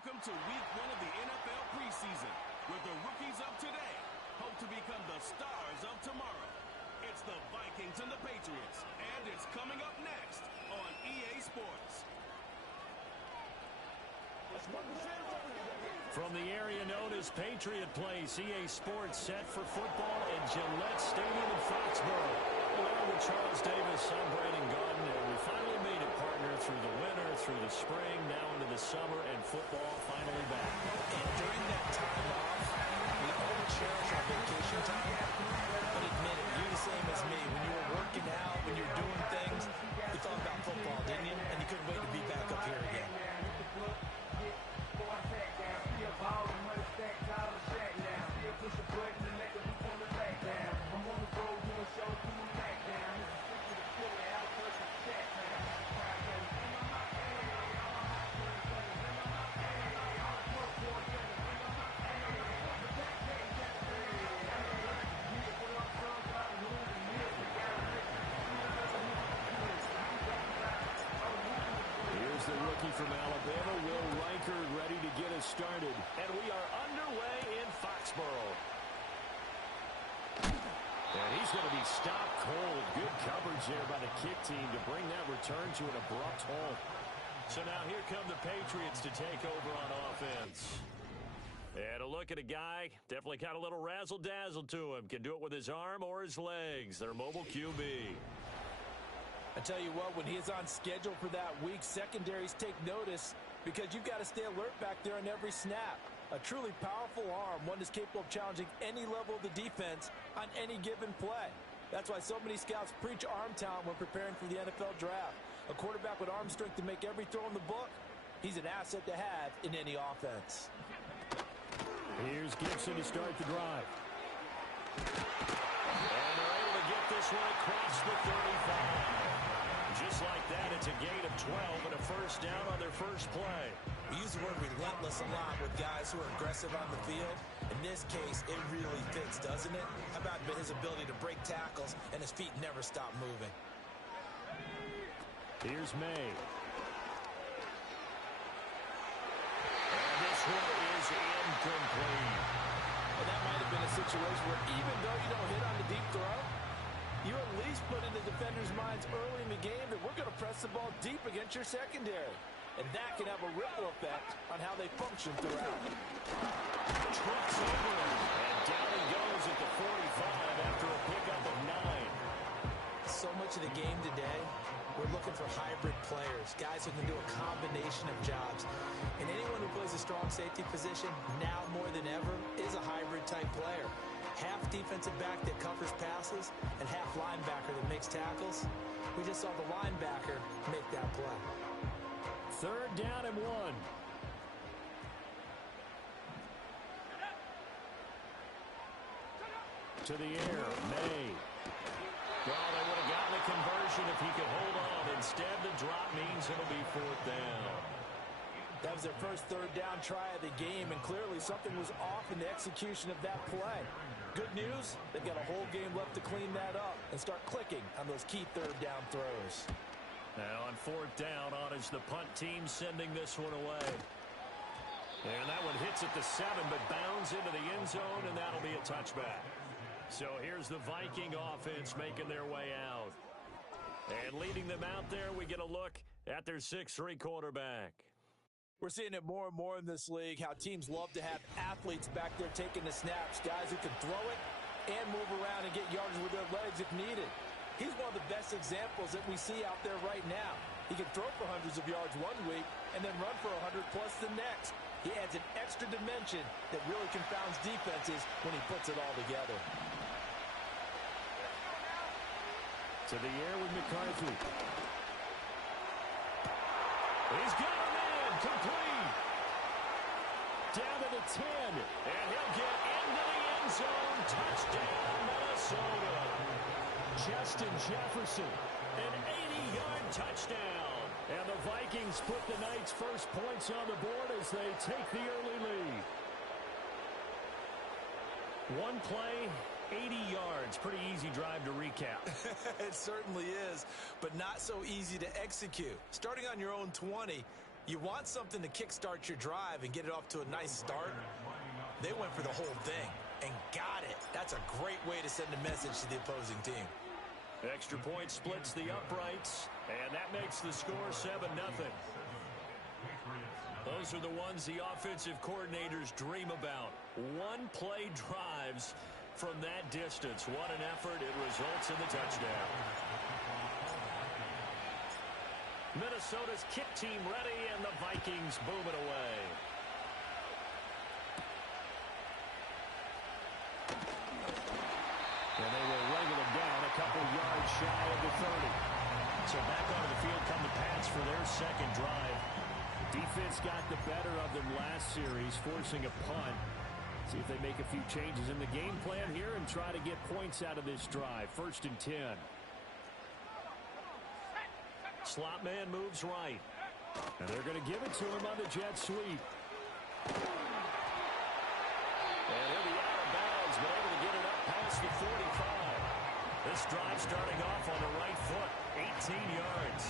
Welcome to week 1 of the NFL preseason, where the rookies of today hope to become the stars of tomorrow. It's the Vikings and the Patriots, and it's coming up next on EA Sports. From the area known as Patriot Place, EA Sports set for football at Gillette Stadium in Foxborough. Along with Charles Davis, I'm Brandon Gaudin, and we finally made it, partner, through the winter, through the spring, now into the summer, and football finally back. And during that time off, we all cherish our vacation time. But admit it, you're the same as me. When you were working out, when you were doing things, you thought about football, didn't you? And you couldn't wait to be back up here again. Here's the rookie from Alabama, Will Reichard, ready to get us started. And we are underway in Foxborough. And he's going to be stopped cold. Good coverage there by the kick team to bring that return to an abrupt halt. So now here come the Patriots to take over on offense. And a look at a guy, definitely got a little razzle-dazzle to him. Can do it with his arm or his legs. Their mobile QB. I tell you what, when he is on schedule for that week, secondaries take notice because you've got to stay alert back there on every snap. A truly powerful arm, one that's capable of challenging any level of the defense on any given play. That's why so many scouts preach arm talent when preparing for the NFL draft. A quarterback with arm strength to make every throw in the book, he's an asset to have in any offense. Here's Gibson to start the drive. And they're able to get this one across the 35. Just like that, it's a gain of 12 and a first down on their first play. We use the word relentless a lot with guys who are aggressive on the field. In this case, it really fits, doesn't it? How about his ability to break tackles and his feet never stop moving? Here's May. And this one is incomplete. And that might have been a situation where even though you don't hit on the deep throw, you at least put in the defenders' minds early in the game that we're going to press the ball deep against your secondary. And that can have a ripple effect on how they function throughout. Trucks over him. And down he goes at the 45 after a pickup of 9. So much of the game today, we're looking for hybrid players, guys who can do a combination of jobs. And anyone who plays a strong safety position, now more than ever, is a hybrid-type player. Half defensive back that covers passes and half linebacker that makes tackles. We just saw the linebacker make that play. Third down and 1. To the air, May. Well, they would have gotten a conversion if he could hold on. Instead, the drop means it'll be 4th down. That was their first third down try of the game, and clearly something was off in the execution of that play. Good news, they've got a whole game left to clean that up and start clicking on those key third down throws. Now on 4th down, on is the punt team sending this one away. And that one hits at the 7, but bounds into the end zone, and that'll be a touchback. So here's the Viking offense making their way out. And leading them out there, we get a look at their 6'3" quarterback. We're seeing it more and more in this league, how teams love to have athletes back there taking the snaps, guys who can throw it and move around and get yards with their legs if needed. He's one of the best examples that we see out there right now. He can throw for hundreds of yards one week and then run for 100-plus the next. He adds an extra dimension that really confounds defenses when he puts it all together. To the air with McCarthy. He's got him in, complete. Down to the 10, and he'll get into the end zone. Touchdown, Minnesota. Justin Jefferson, an 80-yard touchdown. And the Vikings put the Knights' first points on the board as they take the early lead. One play, 80 yards. Pretty easy drive to recap. It certainly is, but not so easy to execute. Starting on your own 20, You want something to kickstart your drive and get it off to a nice start. They went for the whole thing and got it. That's a great way to send a message to the opposing team. Extra point splits the uprights, and that makes the score 7-0. Those are the ones the offensive coordinators dream about. One-play drives from that distance. What an effort. It results in the touchdown. Minnesota's kick team ready, and the Vikings boom it away. And they will wrangle it down a couple yards shy of the 30. So back onto the field come the Pats for their second drive. Defense got the better of them last series, forcing a punt. See if they make a few changes in the game plan here and try to get points out of this drive. 1st and 10. Slot man moves right. And they're going to give it to him on the jet sweep. And he'll be out of bounds, but able to get it up past the 45. This drive starting off on the right foot, 18 yards.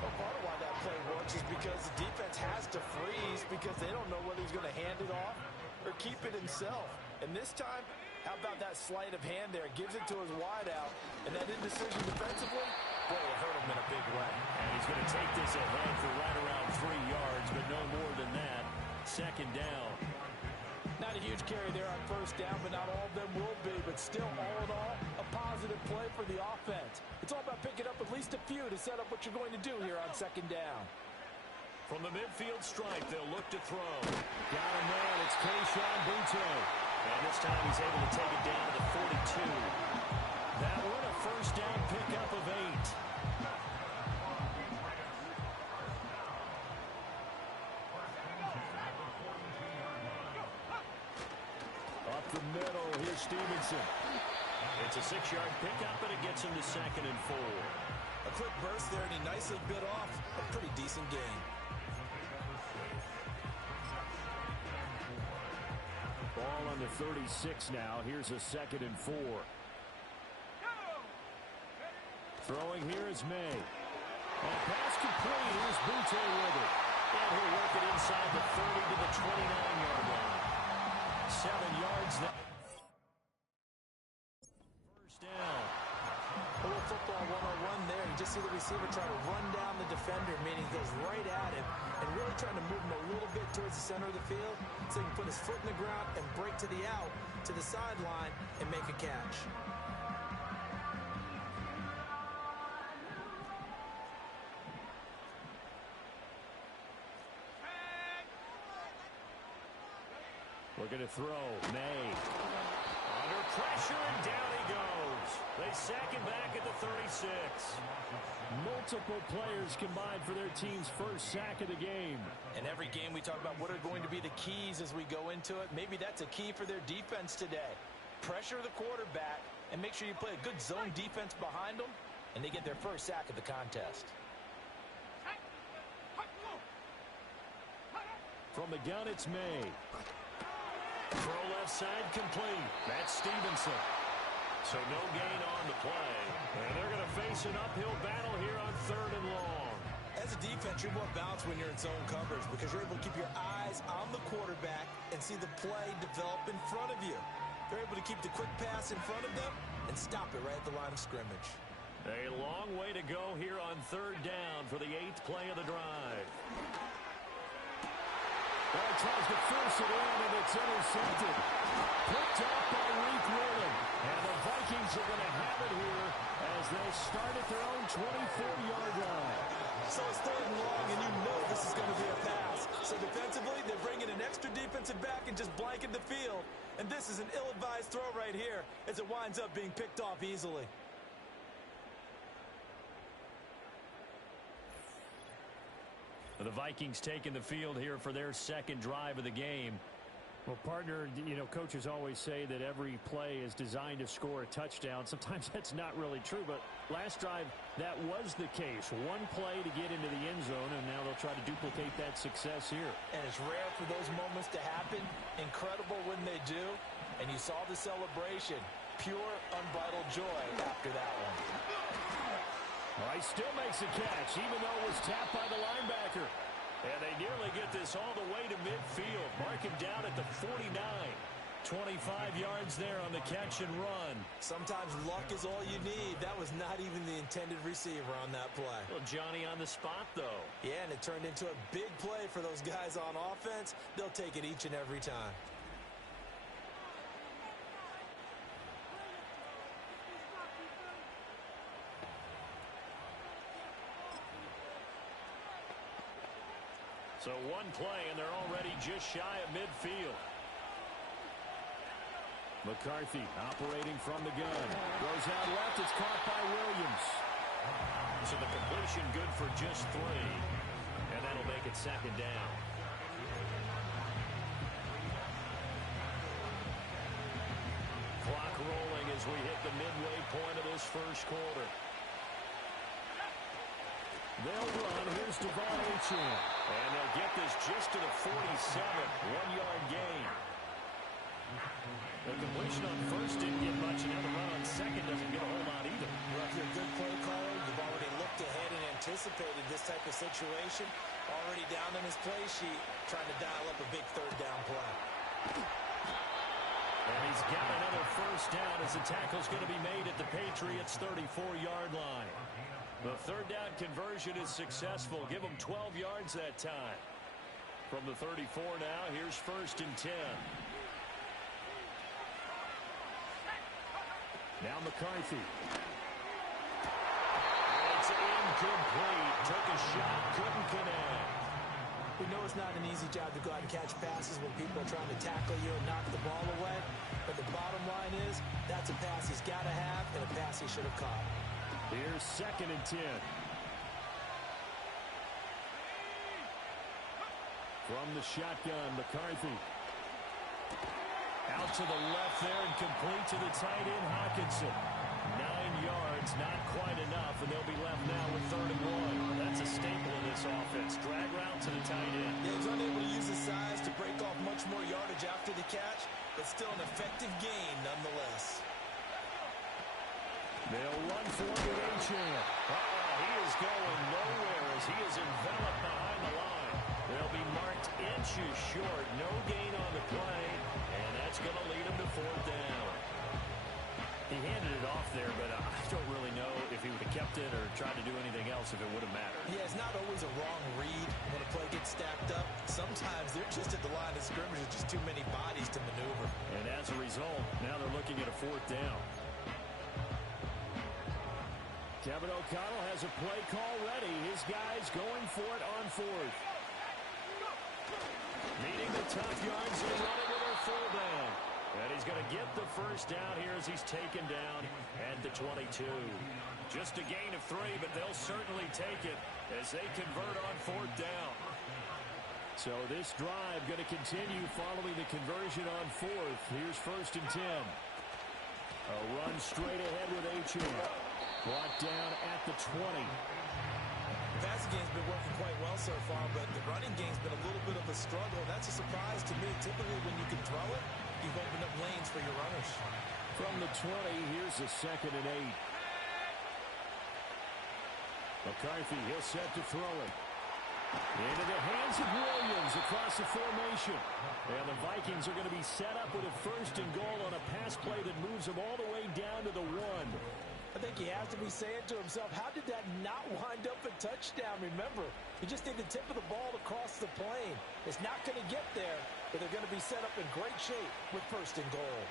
Well, part of why that play works is because the defense has to freeze because they don't know whether he's going to hand it off or keep it himself. And this time, how about that sleight of hand there? Gives it to his wideout, and that indecision defensively, boy, it hurt him in a big way. And he's going to take this ahead for right around 3 yards, but no more than that. 2nd down. Not a huge carry there on 1st down, but not all of them will be. But still, all in all, a positive play for the offense. It's all about picking up at least a few to set up what you're going to do here on 2nd down. From the midfield stripe, they'll look to throw. Got a man. It's Kayshon Boutte. And this time he's able to take it down to the 42. That one a 1st down pickup of 8. Up the middle, here's Stevenson. It's a 6-yard pickup, and it gets him to 2nd and 4. A quick burst there, and he nicely bit off a pretty decent gain. Ball on the 36 now. Here's a 2nd and 4. Throwing here is May. And pass complete. Here's Boutte with it. And he'll work it inside the 30 to the 29-yard line. 7 yards now. 1st down. A little football 101 there. You just see the receiver try to run down the defender, meaning he goes right at him and really trying to move him a little bit towards the center of the field so he can put his foot in the ground and break to the out, to the sideline, and make a catch. Looking to throw. May. Under pressure, and down he goes. They sack him back at the 36. Multiple players combined for their team's 1st sack of the game. In every game we talk about what are going to be the keys as we go into it. Maybe that's a key for their defense today. Pressure the quarterback and make sure you play a good zone defense behind them, and they get their 1st sack of the contest. From the gun, it's May. Throw left side complete. That's Stevenson. So no gain on the play. And they're going to face an uphill battle here on 3rd and long. As a defense, you're more balanced when you're in zone coverage because you're able to keep your eyes on the quarterback and see the play develop in front of you. They're able to keep the quick pass in front of them and stop it right at the line of scrimmage. A long way to go here on 3rd down for the 8th play of the drive. Well, he tries to force it in, and it's intercepted. Picked up by Reek Willen. And the Vikings are going to have it here as they start at their own 24-yard line. So it's 3rd and long, and you know this is going to be a pass. So defensively, they're bringing an extra defensive back and just blanking the field. And this is an ill-advised throw right here as it winds up being picked off easily. The Vikings taking the field here for their 2nd drive of the game. Well, partner, you know, coaches always say that every play is designed to score a touchdown. Sometimes that's not really true, but last drive, that was the case. One play to get into the end zone, and now they'll try to duplicate that success here. And it's rare for those moments to happen. Incredible when they do. And you saw the celebration. Pure, unbridled joy after that one. Well, he still makes a catch, even though it was tapped by the linebacker. And they nearly get this all the way to midfield. Mark him down at the 49. 25 yards there on the catch and run. Sometimes luck is all you need. That was not even the intended receiver on that play. Well, Johnny on the spot, though. Yeah, and it turned into a big play for those guys on offense. They'll take it each and every time. So one play, and they're already just shy of midfield. McCarthy operating from the gun. Goes out left. It's caught by Williams. So the completion good for just 3. And that'll make it second down. Clock rolling as we hit the midway point of this first quarter. They'll run. Here's Devon Achane. And they'll get this just to the 47. 1-yard gain. The completion on first didn't get much, and now the run on second doesn't get a whole lot either. Well, if you're a good play caller, you've already looked ahead and anticipated this type of situation. Already down on his play sheet, trying to dial up a big third down play. And he's got another first down as the tackle's going to be made at the Patriots' 34-yard line. The third down conversion is successful. Give him 12 yards that time. From the 34 now, here's 1st and 10. Now McCarthy. It's incomplete. Took a shot, couldn't connect. We know it's not an easy job to go out and catch passes when people are trying to tackle you and knock the ball away. But the bottom line is, that's a pass he's got to have and a pass he should have caught. Here's 2nd and 10. From the shotgun, McCarthy. Out to the left there and complete to the tight end, Hockenson. 9 yards, not quite enough, and they'll be left now with 3rd and 1. That's a staple of this offense. Drag route to the tight end. Yeah, he's unable to use his size to break off much more yardage after the catch, but still an effective gain nonetheless. They'll run for it with Achane. He is going nowhere as he is enveloped behind the line. They'll be marked inches short. No gain on the play, and that's going to lead him to 4th down. He handed it off there, but I don't really know if he would have kept it or tried to do anything else if it would have mattered. Yeah, it's not always a wrong read when a play gets stacked up. Sometimes they're just at the line of scrimmage with just too many bodies to maneuver. And as a result, now they're looking at a 4th down. Kevin O'Connell has a play call ready. His guys going for it on 4th. Needing the tough yards and running with their full down. And he's going to get the first down here as he's taken down at the 22. Just a gain of 3, but they'll certainly take it as they convert on 4th down. So this drive going to continue following the conversion on 4th. Here's 1st and 10. A run straight ahead with Achane. Brought down at the 20. The passing game's been working quite well so far, but the running game's been a little bit of a struggle. That's a surprise to me. Typically, when you can throw it, you've opened up lanes for your runners. From the 20, here's a 2nd and 8. McCarthy, he'll set to throw it. Into the hands of Williams across the formation. And the Vikings are going to be set up with a 1st and goal on a pass play that moves them all the way down to the 1. I think he has to be saying to himself, how did that not wind up a touchdown? Remember, you just need the tip of the ball to cross the plane. It's not going to get there, but they're going to be set up in great shape with 1st and goal.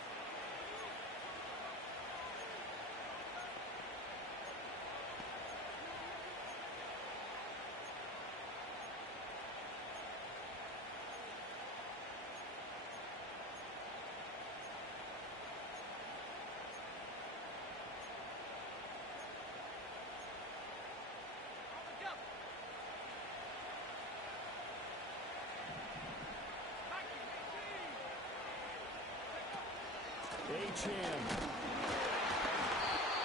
Achane.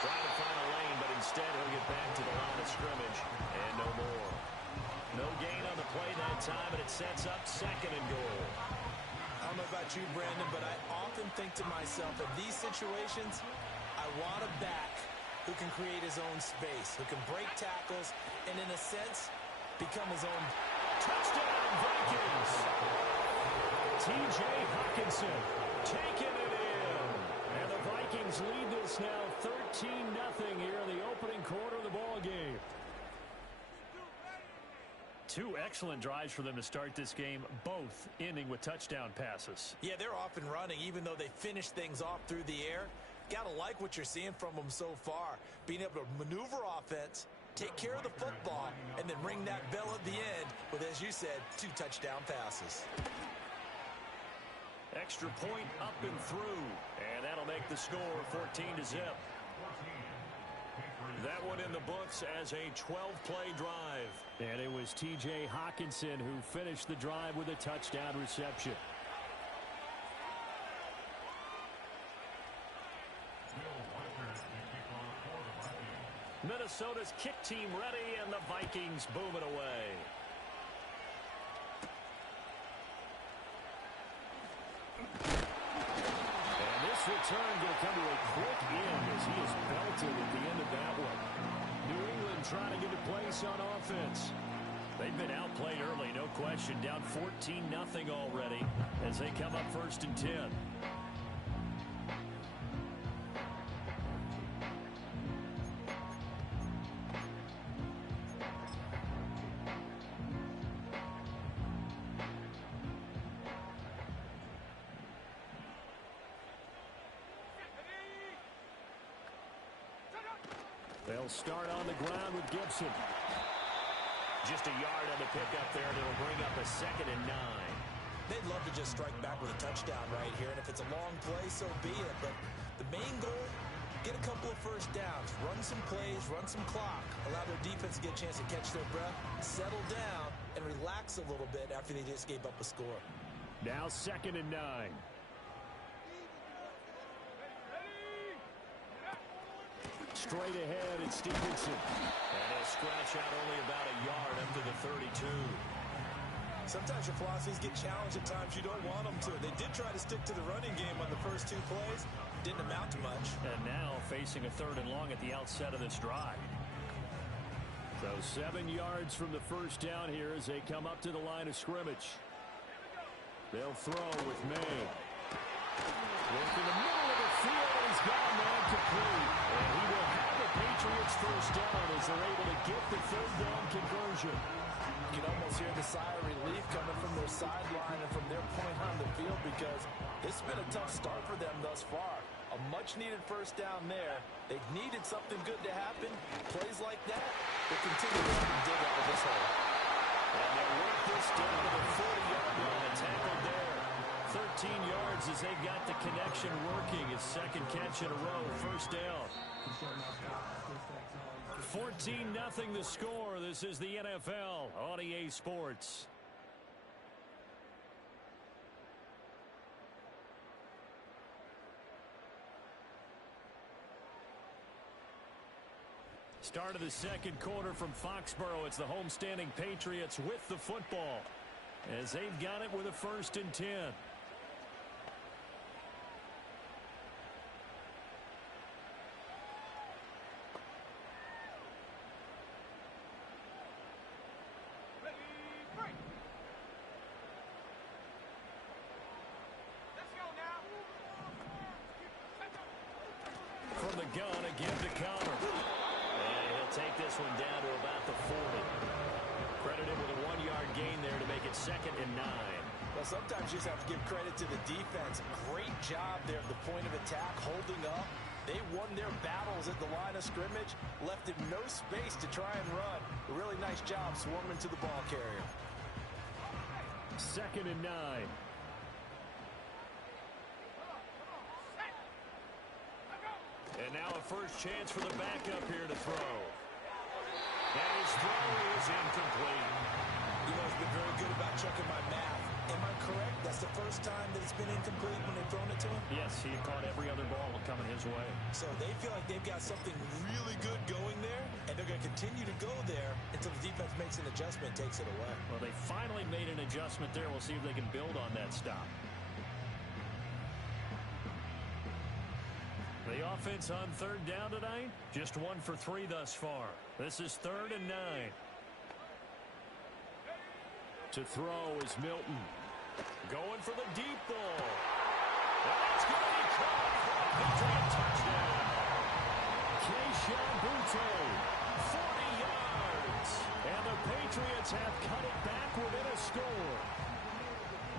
Trying to find a lane, but instead he'll get back to the line of scrimmage. And no more. No gain on the play that time, and it sets up 2nd and goal. I don't know about you, Brandon, but I often think to myself, in these situations, I want a back who can create his own space, who can break tackles, and in a sense, become his own. Touchdown, Vikings. T.J. Hawkinson taking it in. And the Vikings lead this now 13-0 here in the opening quarter of the ball game. Two excellent drives for them to start this game, both ending with touchdown passes. Yeah, they're off and running, even though they finish things off through the air. Got to like what you're seeing from them so far. Being able to maneuver offense, take care of the football, and then ring that bell at the end with, as you said, 2 touchdown passes. Extra point up and through, and that'll make the score 14-0. That one in the books as a 12-play drive. And it was T.J. Hawkinson who finished the drive with a touchdown reception. Minnesota's kick team ready, and the Vikings boom it away. And this return going to come to a quick end as he is belted at the end of that one. New England trying to get a place on offense. They've been outplayed early, no question. Down 14-0 already as they come up 1st and 10. They'll start on the ground with Gibson. Just a yard on the pickup there, and it'll bring up a 2nd and 9. They'd love to just strike back with a touchdown right here, and if it's a long play, so be it. But the main goal, get a couple of first downs, run some plays, run some clock, allow their defense to get a chance to catch their breath, settle down, and relax a little bit after they just gave up a score. Now 2nd and 9. Straight ahead, it's Stevenson. And he'll scratch out only about a yard up to the 32. Sometimes your philosophies get challenged at times you don't want them to. They did try to stick to the running game on the first 2 plays. Didn't amount to much. And now facing a 3rd and long at the outset of this drive. So 7 yards from the first down here as they come up to the line of scrimmage. They'll throw with May. Look in the middle of the field, and he's got a man complete. And he will have the Patriots first down as they're able to get the 3rd down conversion. You can almost hear the sigh of relief coming from their sideline and from their point on the field because it's been a tough start for them thus far. A much-needed first down there. They've needed something good to happen. Plays like that will continue to dig out of this hole. And they work this down to the 40-yard line and tackled there. 13 yards as they've got the connection working. His 2nd catch in a row, first down. 14-0 the score. This is the NFL on EA Sports. Start of the 2nd quarter from Foxborough. It's the homestanding Patriots with the football as they've got it with a 1st and 10. From the gun, again to counter. And he'll take this one down to about the 40. Credited with a 1-yard gain there to make it 2nd and 9. Well, sometimes you just have to give credit to the defense. Great job there at the point of attack, holding up. They won their battles at the line of scrimmage, left him no space to try and run. A really nice job swarming to the ball carrier. 2nd and 9. And now a first chance for the backup here to throw. And his throw is incomplete. You know, he's been very good about checking my math. Am I correct? That's the first time that it's been incomplete when they've thrown it to him? Yes, he had caught every other ball coming his way. So they feel like they've got something really good going there, and they're going to continue to go there until the defense makes an adjustment and takes it away. Well, they finally made an adjustment there. We'll see if they can build on that stop. The offense on 3rd down tonight, just 1 for 3 thus far. This is 3rd and 9. To throw is Milton. Going for the deep ball. That's going to be caught for a Patriot touchdown. Keyshawn Boutte, 40 yards. And the Patriots have cut it back within a score.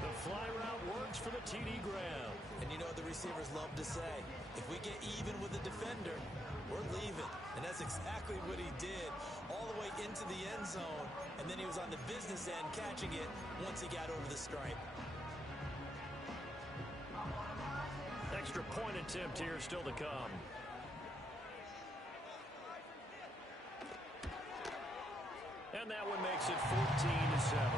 The fly route works for the TD Graham. And you know what the receivers love to say? If we get even with the defender, we're leaving. And that's exactly what he did, all the way into the end zone. And then he was on the business end catching it once he got over the stripe. Extra point attempt here still to come. And that one makes it 14-7.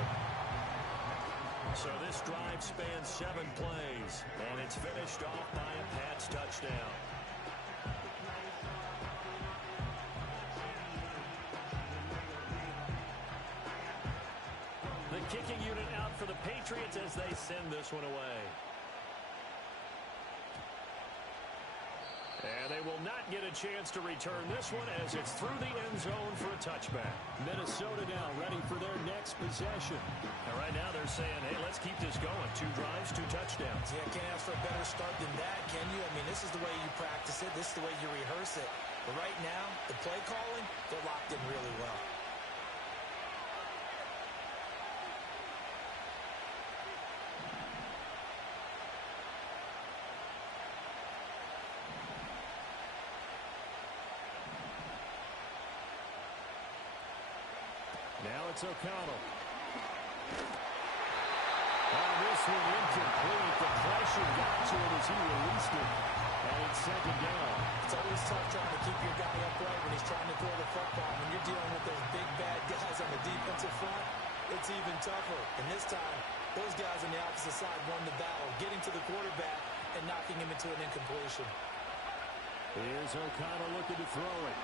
So this drive spans 7 plays, and it's finished off by a Pats touchdown. The kicking unit out for the Patriots as they send this one away. And they will not get a chance to return this one as it's through the end zone for a touchback. Minnesota now ready for their next possession. And right now they're saying, hey, let's keep this going. 2 drives, 2 touchdowns. Yeah, can't ask for a better start than that, can you? I mean, this is the way you practice it. This is the way you rehearse it. But right now, the play calling, they're locked in really well. Now it's O'Connell. Oh, this one incomplete. The pressure got to him as he released it. And it's 2nd down. It's always tough trying to keep your guy upright when he's trying to throw the football. When you're dealing with those big, bad guys on the defensive front, it's even tougher. And this time, those guys on the opposite side won the battle, getting to the quarterback and knocking him into an incompletion. Here's O'Connell looking to throw it.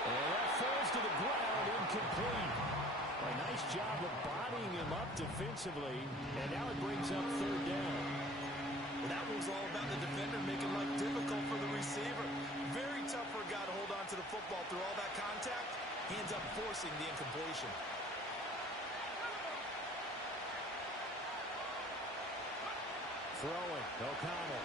And that falls to the ground, incomplete. A nice job of bodying him up defensively, and now it brings up 3rd down. Well, that was all about the defender making life difficult for the receiver. Very tough for a guy to hold on to the football through all that contact. He ends up forcing the incompletion. Throwing, O'Connell.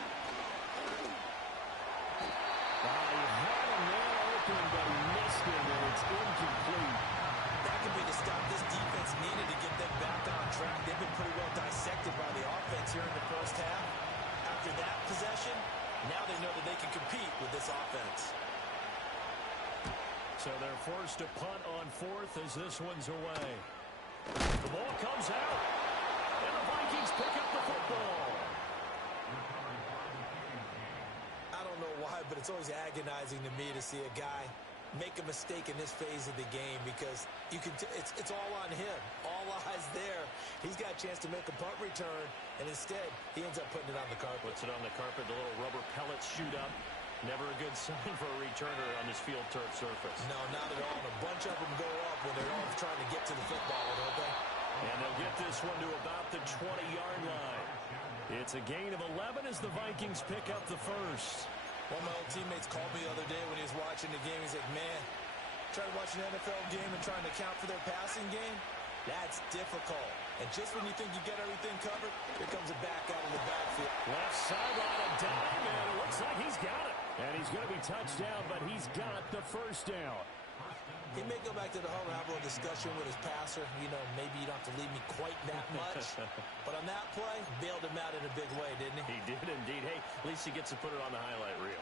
He had a man open, but he missed him, and it's incomplete. That could be the stop this defense needed to get them back on track. They've been pretty well dissected by the offense here in the first half. After that possession, now they know that they can compete with this offense. So they're forced to punt on 4th as this one's away. The ball comes out, and the Vikings pick up the football. I don't know why, but it's always agonizing to me to see a guy make a mistake in this phase of the game because you can it's all on him. All eyes there. He's got a chance to make a punt return, and instead, he ends up putting it on the carpet. Puts it on the carpet, the little rubber pellets shoot up. Never a good sign for a returner on this field turf surface. No, not at all. And a bunch of them go up when they're all trying to get to the football, don't they? And they'll get this one to about the 20-yard line. It's a gain of 11 as the Vikings pick up the first. One of my old teammates called me the other day when he was watching the game. He's like, man, trying to watch an NFL game and trying to count for their passing game, that's difficult. And just when you think you get everything covered, here comes a back out of the backfield. Left sideline, a dime, and it looks like he's got it. And he's going to be touched down, but he's got the first down. He may go back to the huddle and have a little discussion with his passer. You know, maybe you don't have to leave me quite that much. But on that play, bailed him out in a big way, didn't he? He did indeed. Hey, at least he gets to put it on the highlight reel.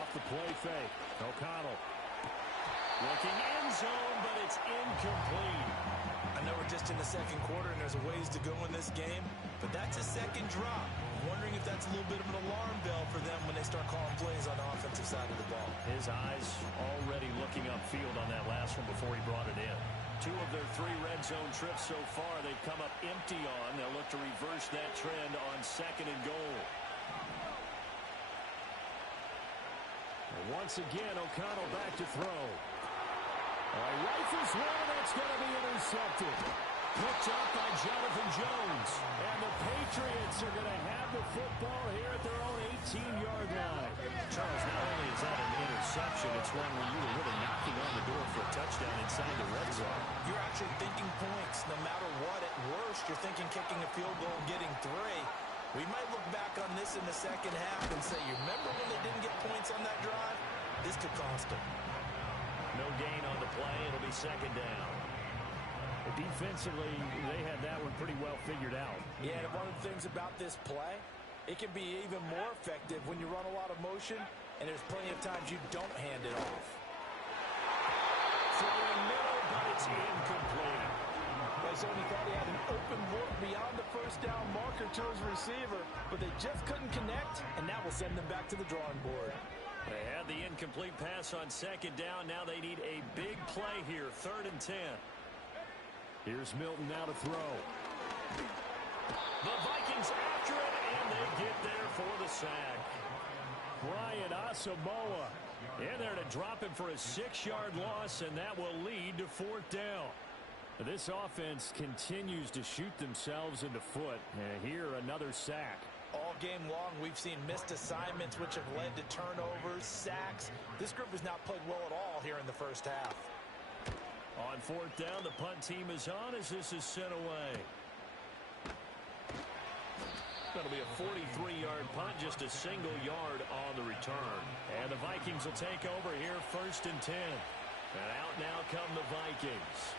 Off the play fake. O'Connell. Looking end zone, but it's incomplete. I know we're just in the second quarter and there's a ways to go in this game, but that's a second drop. I'm wondering if that's a little bit of an alarm bell for them when they start calling plays on the offensive side of the ball. His eyes already looking upfield on that last one before he brought it in. 2 of their 3 red zone trips so far they've come up empty on. They'll look to reverse that trend on 2nd and goal. And once again, O'Connell back to throw. He rifles one, that's going to be intercepted. Picked up by Jonathan Jones. And the Patriots are going to have the football here at their own 18-yard line. Charles, not only is that an interception, it's one where you were really knocking on the door for a touchdown inside the red zone. You're actually thinking points. No matter what, at worst, you're thinking kicking a field goal and getting 3. We might look back on this in the second half and say, you remember when they didn't get points on that drive? This could cost them. No gain on the play. It'll be second down. Defensively, they had that one pretty well figured out. Yeah, and one of the things about this play, it can be even more effective when you run a lot of motion, and there's plenty of times you don't hand it off. Throwing middle, but it's incomplete. Preseaon thought he had an open look beyond the first down marker to his receiver, but they just couldn't connect, and that will send them back to the drawing board. They had the incomplete pass on second down. Now they need a big play here, 3rd and 10. Here's Milton now to throw. The Vikings after it, and they get there for the sack. Brian Asamoah in there to drop him for a 6-yard loss, and that will lead to 4th down. This offense continues to shoot themselves in the foot. And here, another sack. All game long, we've seen missed assignments, which have led to turnovers, sacks. This group has not played well at all here in the first half. On 4th down, the punt team is on as this is sent away. That'll be a 43-yard punt, just a single yard on the return. And the Vikings will take over here, 1st and 10. And out now come the Vikings.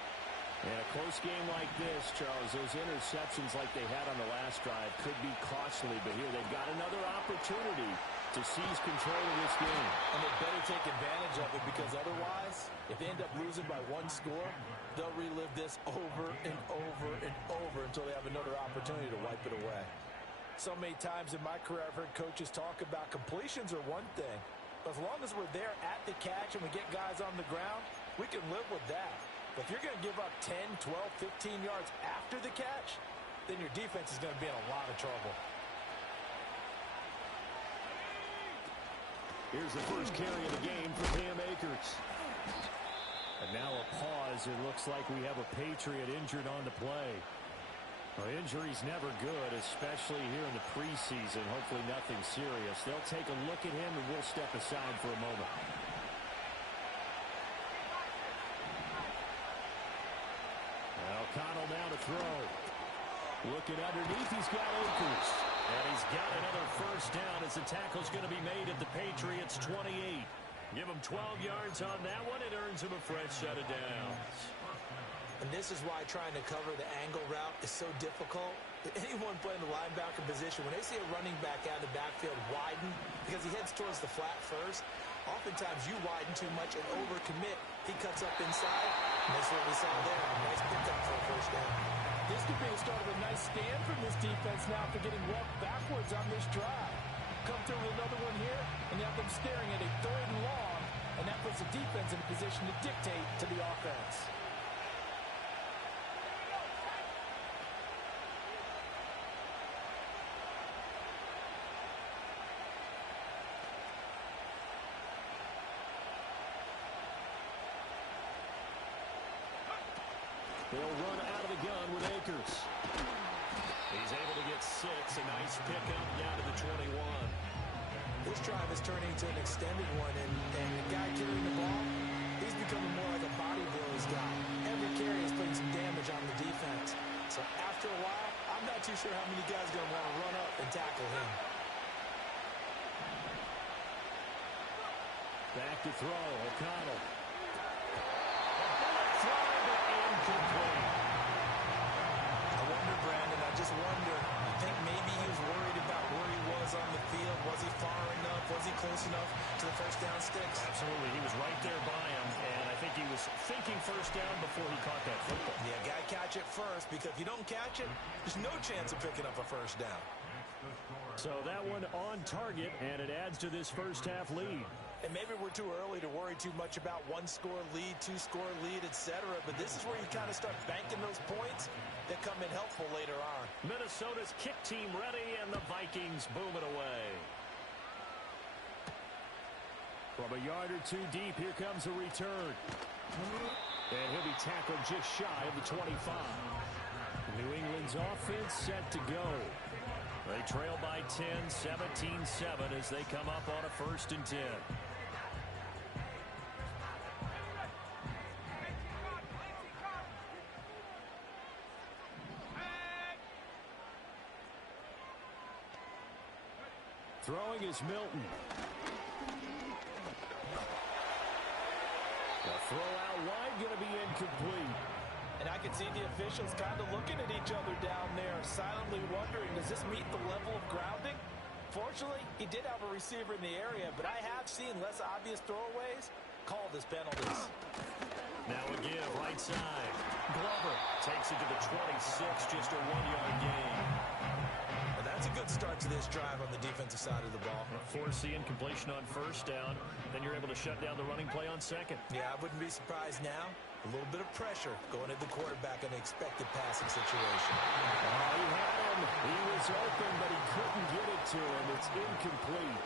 In a close game like this, Charles, those interceptions like they had on the last drive could be costly, but here they've got another opportunity to seize control of this game. And they better take advantage of it, because otherwise, if they end up losing by 1 score, they'll relive this over and over and over until they have another opportunity to wipe it away. So many times in my career, I've heard coaches talk about completions are one thing. As long as we're there at the catch and we get guys on the ground, we can live with that. But if you're going to give up 10, 12, 15 yards after the catch, then your defense is going to be in a lot of trouble. Here's the first carry of the game for Cam Akers. And now a pause. It looks like we have a Patriot injured on the play. Well, injury's never good, especially here in the preseason. Hopefully nothing serious. They'll take a look at him, and we'll step aside for a moment. O'Connell now to throw. Looking underneath, he's got Akers. And he's got another first down as the tackle's going to be made at the Patriots' 28. Give him 12 yards on that one. It earns him a fresh set of downs. And this is why trying to cover the angle route is so difficult. Anyone playing the linebacker position, when they see a running back out of the backfield widen, because he heads towards the flat first, oftentimes you widen too much and overcommit. He cuts up inside, and that's what we saw there. A nice pickup for a first down. This could be the start of a nice stand from this defense now for getting walked backwards on this drive. Come through with another one here, and you have them staring at a 3rd and long, and that puts the defense in a position to dictate to the offense. They'll run out of the gun with Akers. He's able to get 6. A nice pickup down to the 21. This drive is turning into an extended one, and the guy carrying the ball, he's becoming more like a body blows guy. Every carry is putting some damage on the defense. So after a while, I'm not too sure how many guys are going to want to run up and tackle him. Back to throw, O'Connell. I wonder, Brandon, I just wonder, you think maybe he was worried about where he was on the field? Was he far enough? Was he close enough to the first down sticks? Absolutely. He was right there by him, and I think he was thinking first down before he caught that football. Yeah, got to catch it first, because if you don't catch it, there's no chance of picking up a first down. So that one on target, and it adds to this first half lead. And maybe we're too early to worry too much about 1-score lead, 2-score lead, etc. But this is where you kind of start banking those points that come in helpful later on. Minnesota's kick team ready, and the Vikings boom it away. From a yard or two deep, here comes a return. And he'll be tackled just shy of the 25. New England's offense set to go. They trail by 10, 17-7 as they come up on a 1st and 10. Throwing is Milton. The throw out wide going to be incomplete. And I can see the officials kind of looking at each other down there, silently wondering, does this meet the level of grounding? Fortunately, he did have a receiver in the area, but I have seen less obvious throwaways called as penalties. Now a give, right side. Glover takes it to the 26, just a 1-yard gain. And that's a good start to this drive on the defensive side of the ball. Preseaon completion on 1st down. Then you're able to shut down the running play on 2nd. Yeah, I wouldn't be surprised now. A little bit of pressure going at the quarterback in an expected passing situation. Oh, he had him. He was open, but he couldn't get it to him. It's incomplete.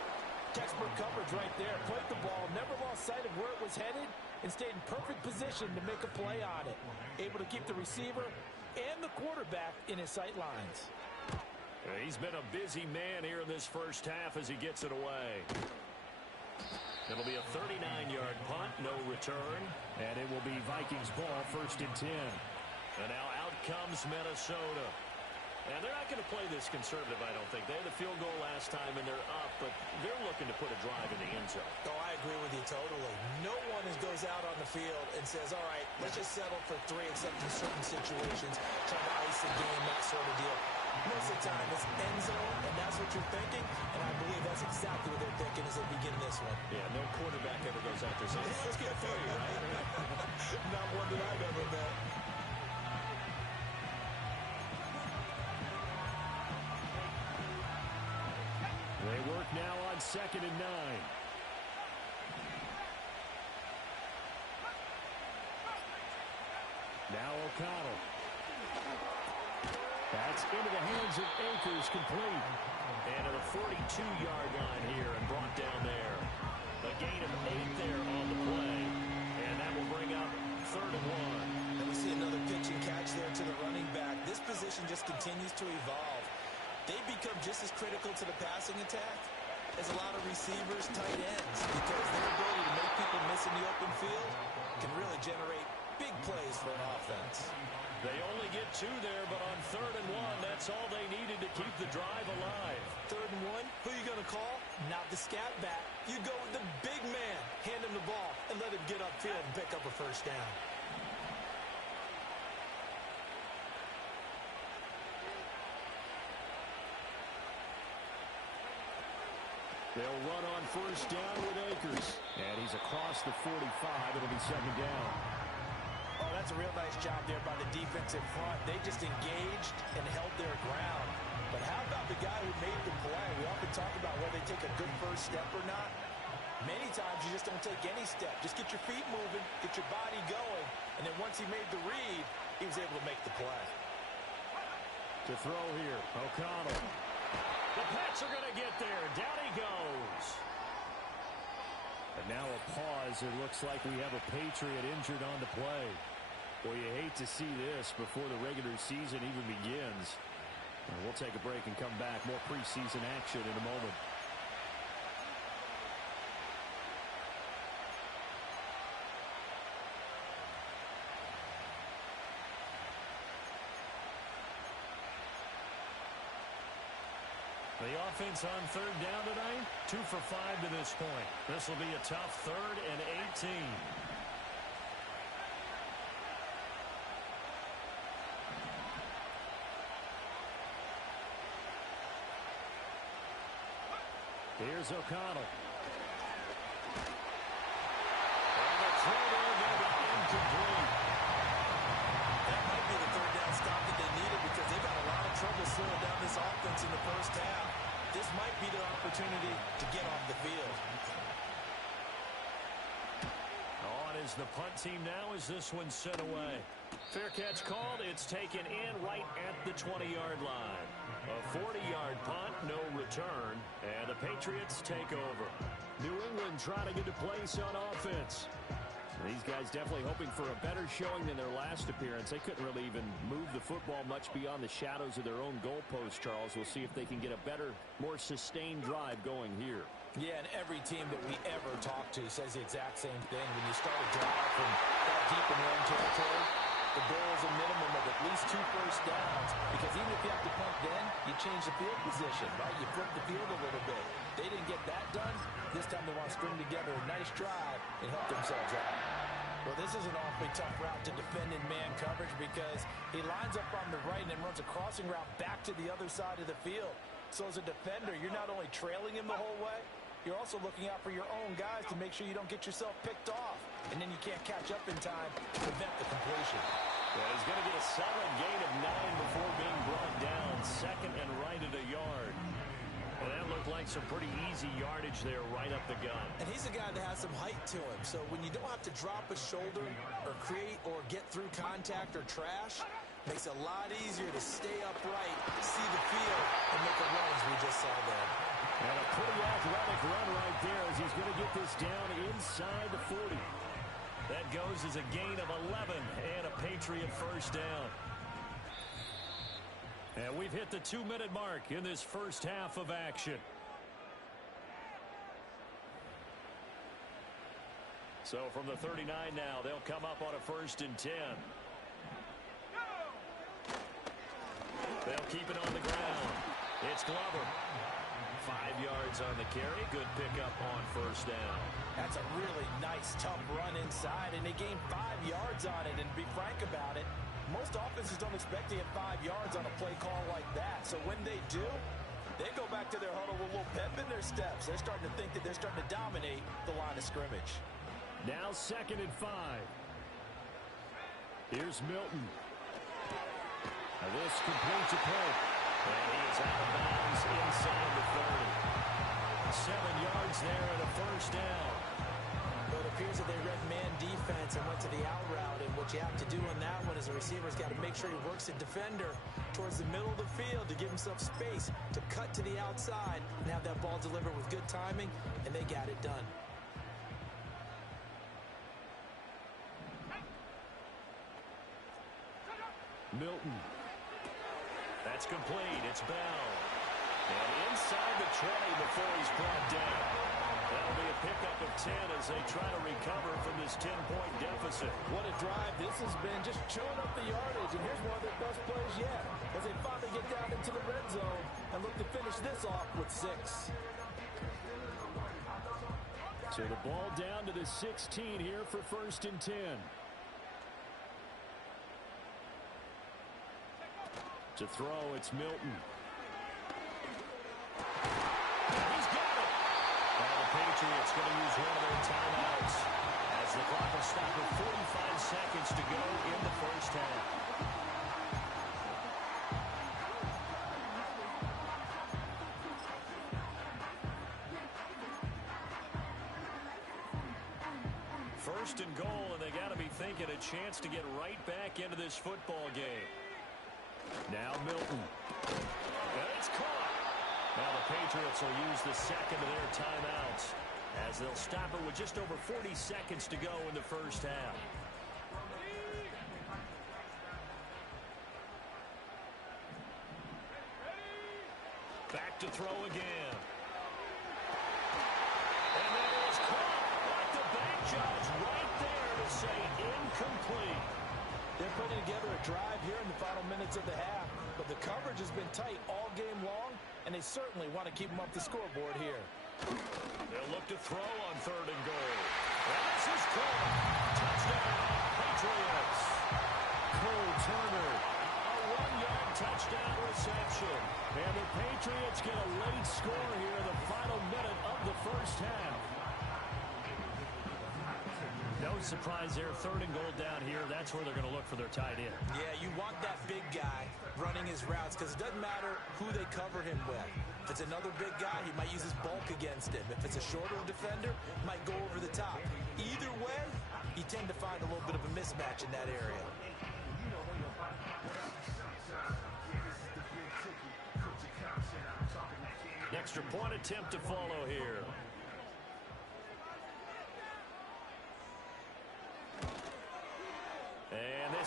Textbook coverage right there. Played the ball, never lost sight of where it was headed, and stayed in perfect position to make a play on it. Able to keep the receiver and the quarterback in his sight lines. He's been a busy man here in this 1st half as he gets it away. It'll be a 39-yard punt, no return. And it will be Vikings ball, 1st and 10. And now out comes Minnesota. And they're not going to play this conservative, I don't think. They had the field goal last time, and they're up, but they're looking to put a drive in the end zone. Oh, I agree with you totally. No one goes out on the field and says, all right, let's just settle for 3, except in certain situations, trying to ice the game, that sort of deal. Most of the time, it's end zone, and that's what you're thinking, and I believe that's exactly what they're thinking as they begin this one. Yeah, no quarterback ever goes out there saying, let's get 3, right? Not one that I've ever met. They work now on 2nd and 9. Now O'Connell. That's into the hands of Akers, complete. And to the 42-yard line here and brought down there. A gain of 8 there on the play. And that will bring up 3rd and 1. And we see another pitch and catch there to the running back. This position just continues to evolve. They become just as critical to the passing attack as a lot of receivers, tight ends, because their ability to make people miss in the open field can really generate big plays for an offense. They only get 2 there, but on 3rd and 1, that's all they needed to keep the drive alive. 3rd and 1, who are you going to call? Not the scat back. You go with the big man, hand him the ball, and let him get upfield and pick up a 1st down. They'll run on 1st down with Akers. And he's across the 45. It'll be 2nd down. Oh, that's a real nice job there by the defensive front. They just engaged and held their ground. But how about the guy who made the play? We often talk about whether they take a good 1st step or not. Many times you just don't take any step. Just get your feet moving, get your body going, and then once he made the read, he was able to make the play. To throw here, O'Connell. The Pats are going to get there. Down he goes. And now a pause. It looks like we have a Patriot injured on the play. Boy, you hate to see this before the regular season even begins. And we'll take a break and come back. More preseason action in a moment. The offense on 3rd down tonight, 2 for 5 to this point. This will be a tough 3rd and 18. Here's O'Connell. And the throw there going to be incomplete. That might be the 3rd down stop that they needed because they got a lot of trouble slowing down this offense in the 1st half. This might be their opportunity to get off the field. On is the punt team now as this one's sent away. Fair catch called. It's taken in right at the 20-yard line. A 40-yard punt, no return, and the Patriots take over. New England trying to get to place on offense. These guys definitely hoping for a better showing than their last appearance. They couldn't really even move the football much beyond the shadows of their own goalpost, Charles. We'll see if they can get a better, more sustained drive going here. Yeah, and every team that we ever talk to says the exact same thing. When you start a drive from that deep in their own territory, the goal is a minimum of at least 2 first downs. Because even if you have to punt then, you change the field position, right? You flip the field a little bit. They didn't get that done. This time they want to string together a nice drive and help themselves out. Well, this is an awfully tough route to defend in man coverage because he lines up on the right and then runs a crossing route back to the other side of the field. So as a defender, you're not only trailing him the whole way, you're also looking out for your own guys to make sure you don't get yourself picked off. And then you can't catch up in time to prevent the completion. Well, he's going to get a solid gain of 9 before being brought down. Second and right at a yard. And that looked like some pretty easy yardage there right up the gut. And he's a guy that has some height to him. So when you don't have to drop a shoulder or create or get through contact or trash, makes it a lot easier to stay upright, see the field, and make a run as we just saw there. And a pretty athletic run right there as he's going to get this down inside the 40. That goes as a gain of 11 and a Patriot first down. And we've hit the 2-minute mark in this first half of action. So from the 39 now, they'll come up on a 1st and 10. They'll keep it on the ground. It's Glover. 5 yards on the carry. Good pickup on 1st down. That's a really nice, tough run inside, and they gained 5 yards on it. And to be frank about it, most offenses don't expect to get 5 yards on a play call like that. So when they do, they go back to their huddle with a little pep in their steps. They're starting to think that they're starting to dominate the line of scrimmage. Now 2nd and 5. Here's Milton. Now this completes a play. And he is out of bounds inside the 30. 7 yards there and a 1st down. Well, it appears that they read man defense and went to the out route. And what you have to do on that one is a receiver's got to make sure he works the defender towards the middle of the field to give himself space to cut to the outside and have that ball delivered with good timing, and they got it done. Milton. That's complete. It's Bell. And inside the 20 before he's brought down. That'll be a pickup of 10 as they try to recover from this 10-point deficit. What a drive this has been, just chewing up the yardage. And here's one of their best plays yet as they finally get down into the red zone and look to finish this off with 6. So the ball down to the 16 here for 1st and 10. To throw, it's Milton. He's got it. Now the Patriots going to use one of their timeouts as the clock will stop with 45 seconds to go in the first half. First and goal, and they got to be thinking a chance to get right back into this football game. Now Milton. And it's caught. Now the Patriots will use the second of their timeouts as they'll stop it with just over 40 seconds to go in the first half. Back to throw again. And that is caught. Like the bank judge right there to say incomplete. They're putting together a drive here in the final minutes of the half, but the coverage has been tight all game long, and they certainly want to keep them up the scoreboard here. They'll look to throw on 3rd and goal. And this is caught. Touchdown, Patriots. Cole Turner, a 1-yard touchdown reception. And the Patriots get a late score here in the final minute of the first half. No surprise there. 3rd and goal down here. That's where they're going to look for their tight end. Yeah, you want that big guy running his routes because it doesn't matter who they cover him with. If it's another big guy, he might use his bulk against him. If it's a shorter defender, he might go over the top. Either way, you tend to find a little bit of a mismatch in that area. Extra point attempt to follow here.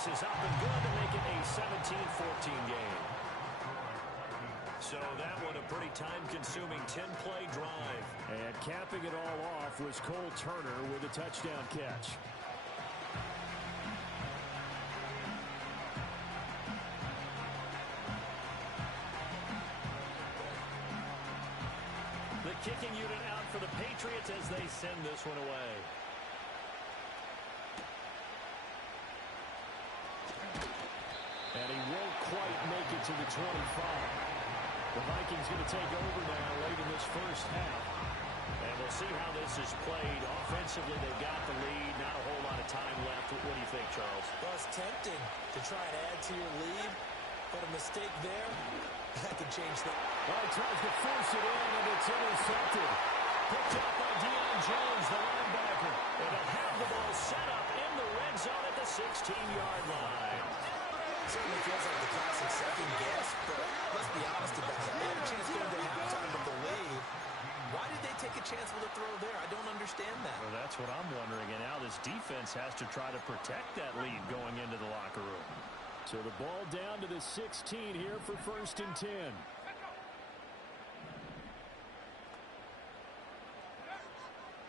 This is up and good to make it a 17-14 game. So that one a pretty time-consuming 10-play drive. And capping it all off was Cole Turner with a touchdown catch. The kicking unit out for the Patriots as they send this one away. And he won't quite make it to the 25. The Vikings going to take over now late in this first half. And we'll see how this is played. Offensively, they've got the lead. Not a whole lot of time left. What do you think, Charles? Well, it's tempting to try and add to your lead, but a mistake there, that could change things. Well, he tries to force it in, and it's intercepted. Picked up by Deion Jones, the linebacker. And they'll have the ball set up in the red zone at the 16-yard line. Certainly feels like the classic second guess, but let's be honest about it. They had a chance going to halftime with the lead. Why did they take a chance with a throw there? I don't understand that. Well, that's what I'm wondering. And now this defense has to try to protect that lead going into the locker room. So the ball down to the 16 here for 1st and 10.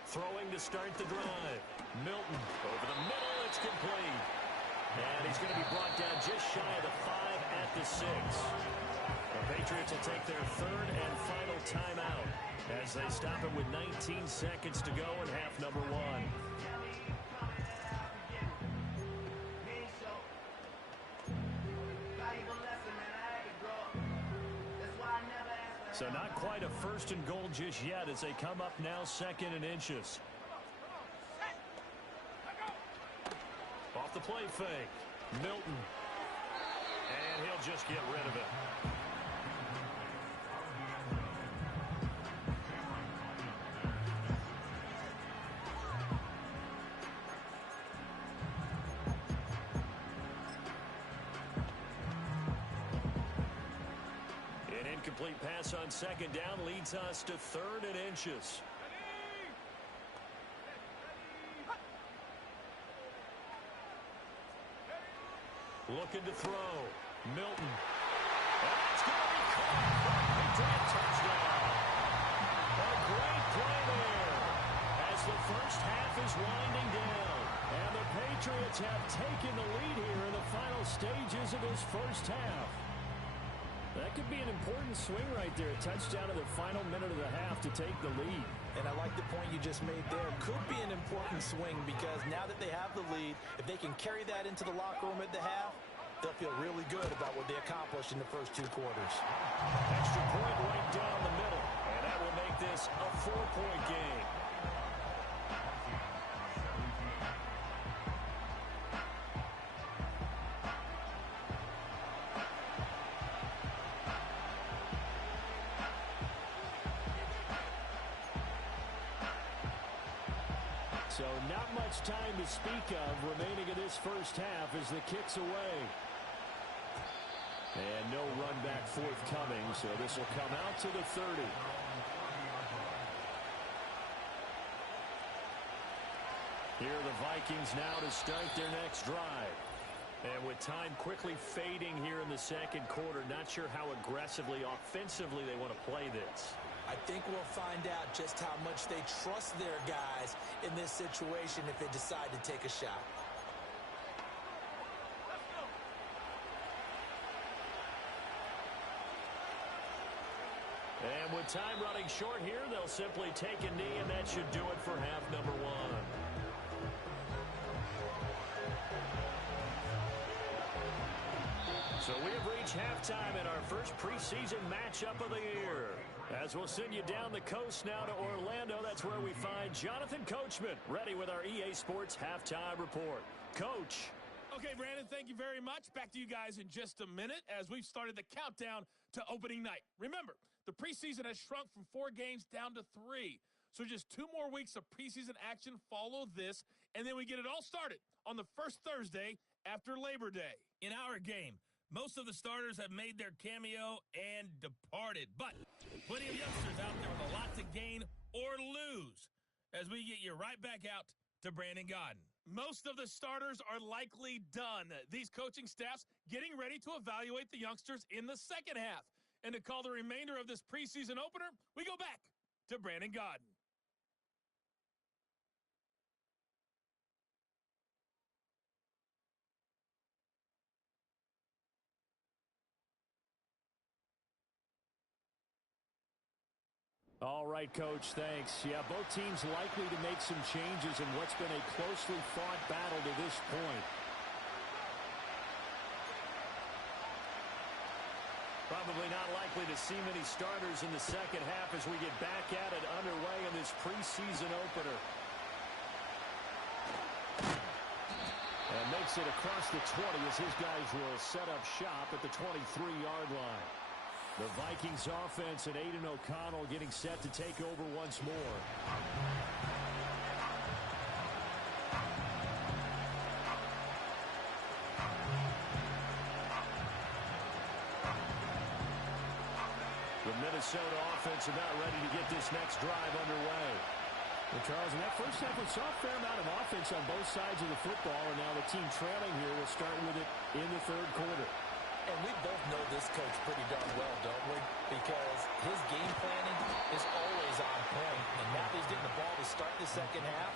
Throwing to start the drive. Milton over the middle. It's complete. And he's going to be brought down just shy of the 5 at the 6. The Patriots will take their 3rd and final timeout as they stop it with 19 seconds to go in half number 1. So not quite a 1st and goal just yet as they come up now 2nd and inches. Off the play fake. Milton. And he'll just get rid of it. An incomplete pass on 2nd down leads us to 3rd and inches. Looking to throw. Milton. That's going to be caught. Patriot touchdown. A great play there as the first half is winding down. And the Patriots have taken the lead here in the final stages of this first half. That could be an important swing right there. A touchdown in the final minute of the half to take the lead. And I like the point you just made there. Could be an important swing because now that they have the lead, if they can carry that into the locker room at the half, they'll feel really good about what they accomplished in the first 2 quarters. Extra point right down the middle. And that will make this a 4-point game. So not much time to speak of remaining in this first half as the kick's away. And no run back forthcoming, so this will come out to the 30. Here are the Vikings now to start their next drive. And with time quickly fading here in the 2nd quarter, not sure how aggressively, offensively they want to play this. I think we'll find out just how much they trust their guys in this situation if they decide to take a shot. And with time running short here, they'll simply take a knee, and that should do it for half number 1. So we have reached halftime in our first preseason matchup of the year. As we'll send you down the coast now to Orlando, that's where we find Jonathan Coachman, ready with our EA Sports Halftime Report. Coach. Okay, Brandon, thank you very much. Back to you guys in just a minute as we've started the countdown to opening night. Remember, the preseason has shrunk from 4 games down to 3. So just 2 more weeks of preseason action follow this, and then we get it all started on the first Thursday after Labor Day. In our game, most of the starters have made their cameo and departed, but plenty of youngsters out there with a lot to gain or lose as we get you right back out to Brandon Gaudin. Most of the starters are likely done. These coaching staffs getting ready to evaluate the youngsters in the second half. And to call the remainder of this preseason opener, we go back to Brandon Gaudin. All right, Coach, thanks. Yeah, both teams likely to make some changes in what's been a closely fought battle to this point. Probably not likely to see many starters in the second half as we get back at it underway in this preseason opener. And makes it across the 20 as his guys will set up shop at the 23-yard line. The Vikings offense and Aiden O'Connell getting set to take over once more. The Minnesota offense about ready to get this next drive underway. Well, Charles, in that first half, we saw a fair amount of offense on both sides of the football, and now the team trailing here will start with it in the third quarter. And we both know this coach pretty darn well, don't we? Because his game planning is always on point. And now that he's getting the ball to start the second half,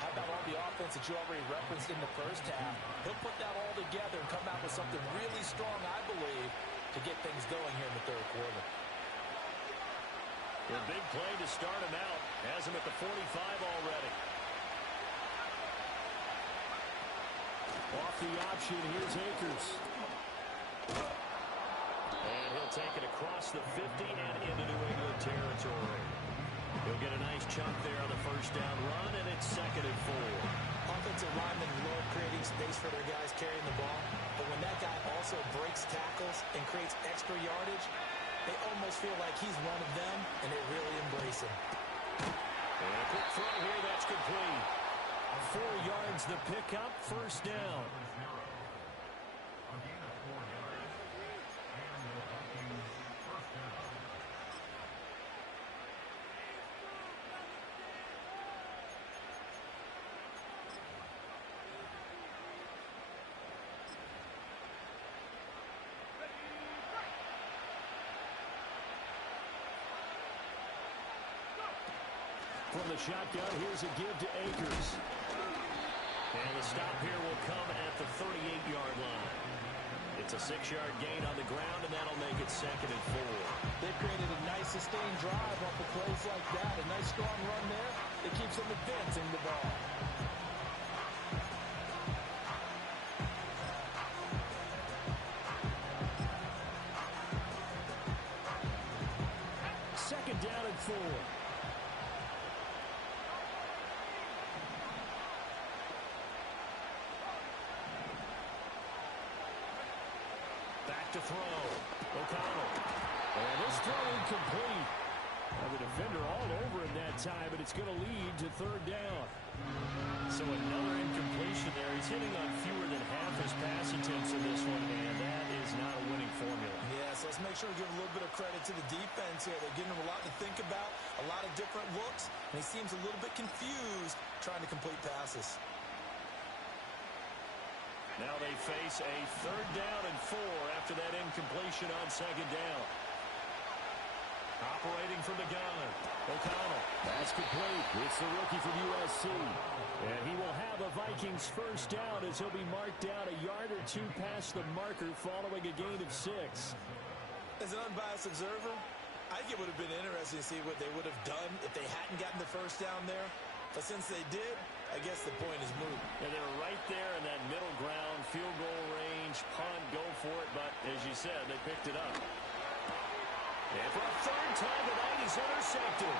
how about all the offense that you already referenced in the first half? He'll put that all together and come out with something really strong, I believe, to get things going here in the third quarter. A big play to start him out. Has him at the 45 already. Off the option, here's Akers. And he'll take it across the 50 and into New England territory. He'll get a nice chunk there on the first down run, and it's 2nd and 4. Offensive linemen love creating space for their guys carrying the ball, but when that guy also breaks tackles and creates extra yardage, they almost feel like he's one of them, and they really embrace him. And a quick throw here, that's complete. 4 yards the pickup, first down. From the shotgun, here's a give to Akers. And the stop here will come at the 38-yard line. It's a 6-yard gain on the ground, and that'll make it 2nd and 4. They've created a nice sustained drive off of plays like that. A nice strong run there that keeps them advancing the ball. Second down and 4. To throw. O'Connell. And this throw incomplete. Now the defender all over him that time, but it's going to lead to 3rd down. So another incompletion there. He's hitting on fewer than half his pass attempts in this one, and that is not a winning formula. Yes, let's make sure we give a little bit of credit to the defense here. They're giving him a lot to think about, a lot of different looks, and he seems a little bit confused trying to complete passes. Now they face a 3rd down and 4 after that incompletion on 2nd down. Operating from the gun, O'Connell. That's complete. It's the rookie from USC. And he will have a Vikings first down as he'll be marked down a yard or 2 past the marker following a gain of 6. As an unbiased observer, I think it would have been interesting to see what they would have done if they hadn't gotten the first down there. But since they did, I guess the point is moot. And they're right there in that middle ground, field goal range, punt, go for it. But as you said, they picked it up. And for a 3rd time tonight, he's intercepted.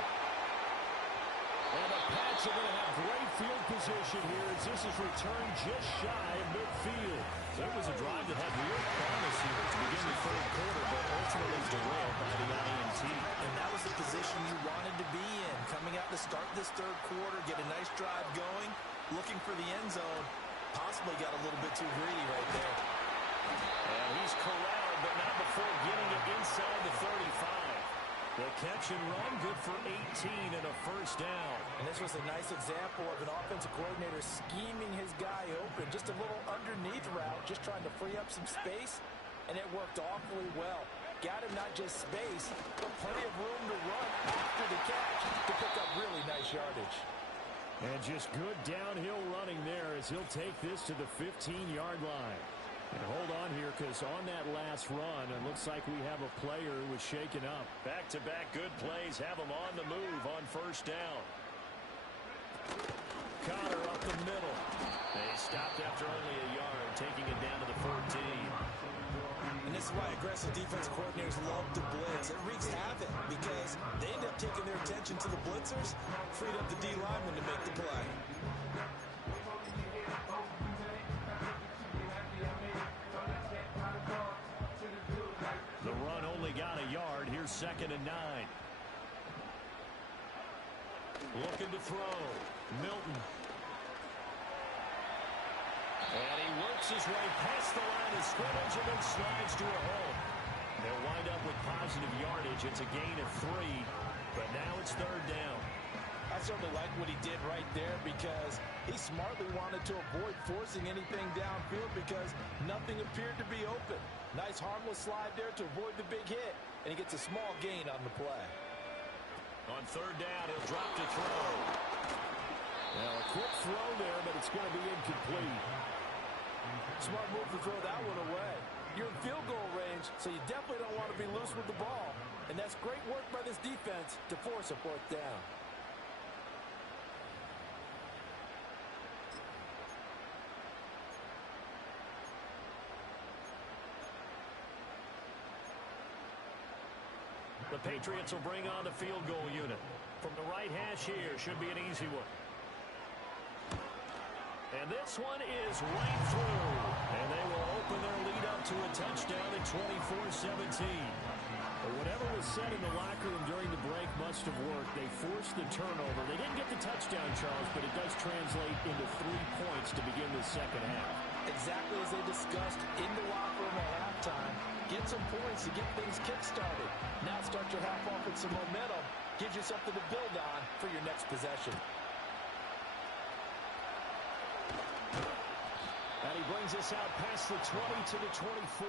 And the Pats are going to have great field position here as this is returned just shy of midfield. So it was a drive that had real promise here to begin the 3rd quarter, but ultimately derailed by the INT. And that was the position you wanted to be in. Coming out to start this 3rd quarter, get a nice drive going, looking for the end zone. Possibly got a little bit too greedy right there. And he's corralled, but not before getting it inside the 35. The catch and run, good for 18 and a first down. And this was a nice example of an offensive coordinator scheming his guy open. Just a little underneath route, just trying to free up some space, and it worked awfully well. Got him not just space, but plenty of room to run after the catch to pick up really nice yardage. And just good downhill running there as he'll take this to the 15-yard line. And hold on here, because on that last run, it looks like we have a player who was shaken up. Back-to-back good plays have him on the move on first down. Connor up the middle. They stopped after only a yard, taking it down to the 14. And this is why aggressive defense coordinators love to blitz. It wreaks havoc because they end up taking their attention to the blitzers, freed up the D lineman to make the play. The run only got a yard. Here's 2nd and 9. Looking to throw. Milton. And he works his way past the line of scrimmage and then slides to a hole. They'll wind up with positive yardage. It's a gain of 3, but now it's 3rd down. I certainly like what he did right there because he smartly wanted to avoid forcing anything downfield because nothing appeared to be open. Nice harmless slide there to avoid the big hit, and he gets a small gain on the play. On 3rd down, he'll drop to throw. Now a quick throw there, but it's going to be incomplete. Smart move to throw that one away. You're in field goal range, so you definitely don't want to be loose with the ball. And that's great work by this defense to force a 4th down. The Patriots will bring on the field goal unit. From the right hash here, should be an easy one. And this one is right through. And they will open their lead up to a touchdown at 24-17. But whatever was said in the locker room during the break must have worked. They forced the turnover. They didn't get the touchdown, Charles, but it does translate into 3 points to begin the second half. Exactly as they discussed in the locker room at halftime. Get some points to get things kick-started. Now start your half off with some momentum. Gives you something to build on for your next possession. And he brings us out past the 20 to the 24.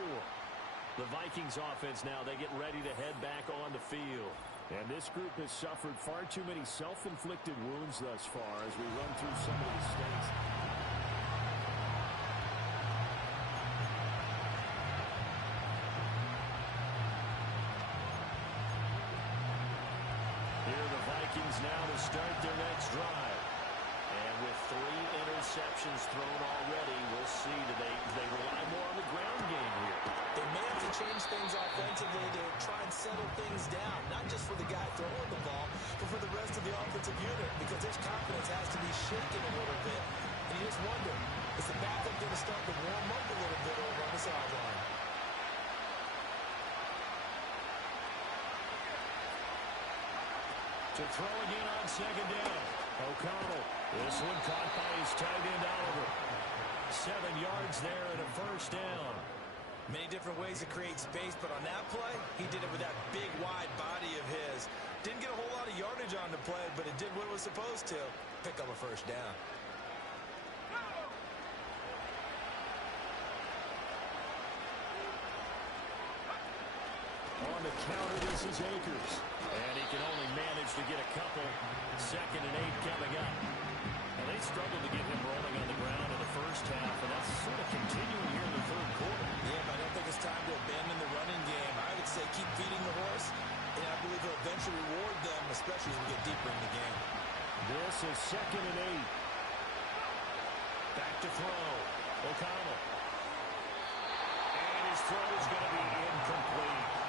The Vikings offense now, they get ready to head back on the field. And this group has suffered far too many self-inflicted wounds thus far as we run through some of the mistakes. Here are the Vikings now to start their next drive. And with 3 interceptions thrown already, we'll see, do they rely more on the ground game here? They may have to change things offensively to try and settle things down, not just for the guy throwing the ball, but for the rest of the offensive unit, because his confidence has to be shaken a little bit. And you just wonder, is the backup going to start to warm up a little bit over on the sideline? To throw again on 2nd down. O'Connell. This one caught by his tight end, Oliver. 7 yards there and a first down. Many different ways to create space, but on that play, he did it with that big, wide body of his. Didn't get a whole lot of yardage on the play, but it did what it was supposed to. Pick up a first down. On the counter, this is Akers. And he can only manage to get a couple. 2nd and 8 coming up. And they struggled to get him rolling on the ground in the first half, and that's sort of continuing here in the 3rd quarter. Yeah, but I don't think it's time to abandon the running game. I would say keep feeding the horse, and I believe he'll eventually reward them, especially as we get deeper in the game. This is 2nd and 8. Back to throw. O'Connell. And his throw is going to be incomplete.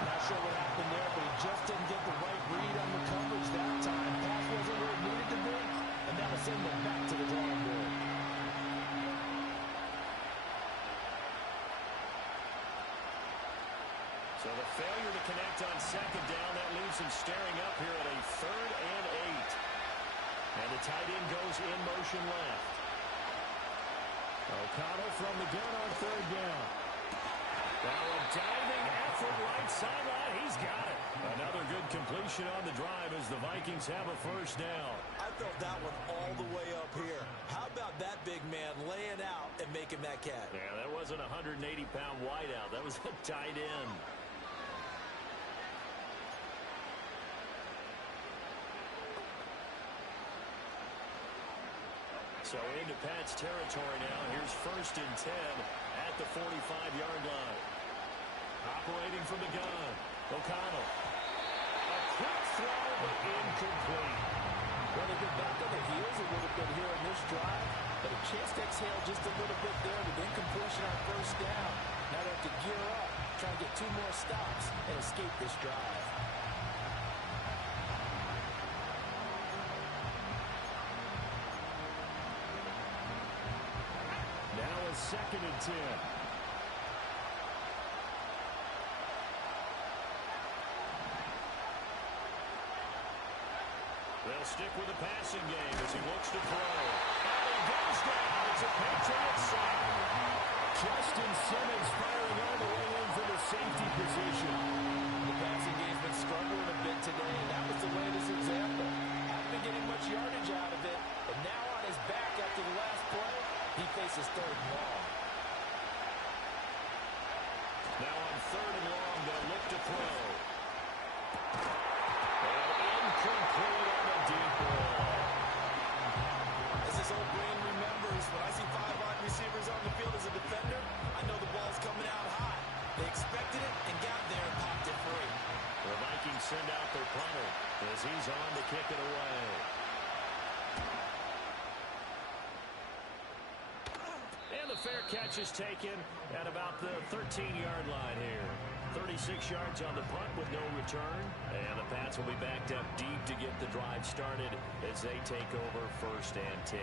Not sure what happened there, but he just didn't get the right read on the coverage that time. Pass wasn't where it needed to be, and that'll send them back to the drawing board. So the failure to connect on 2nd down, that leaves him staring up here at a 3rd and 8. And the tight end goes in motion left. O'Connell from the gun on 3rd down. Now a diving effort right sideline. He's got it. Another good completion on the drive as the Vikings have a first down. I felt that one all the way up here. How about that big man laying out and making that catch? Yeah, that wasn't a 180-pound wideout. That was a tight end. So into Pat's territory now. Here's 1st and 10 at the 45-yard line. Operating from the gun, O'Connell. A quick throw, but incomplete. Well, they've been back on their heels a little bit here in this drive, but a chance to exhale just a little bit there with incompletion on 1st down. Now they have to gear up, try and get 2 more stops and escape this drive. Now a 2nd and 10. They'll stick with the passing game as he looks to throw. And he goes down. It's a Patriot sack. Justin Simmons firing all the way in for the safety position. The passing game's been struggling a bit today, and that was the latest example. Hasn't been getting much yardage out of it, and now on his back after the last play, he faces 3rd and long. Now on 3rd and long, they'll look to throw. And incomplete on the deep ball. As his old brain remembers, when I see 5 wide receivers on the field as a defender, I know the ball's coming out high. They expected it and got there and popped it free. The Vikings send out their punter as he's on to kick it away. And the fair catch is taken at about the 13-yard line here. 36 yards on the punt with no return. And the Pats will be backed up deep to get the drive started as they take over 1st and 10.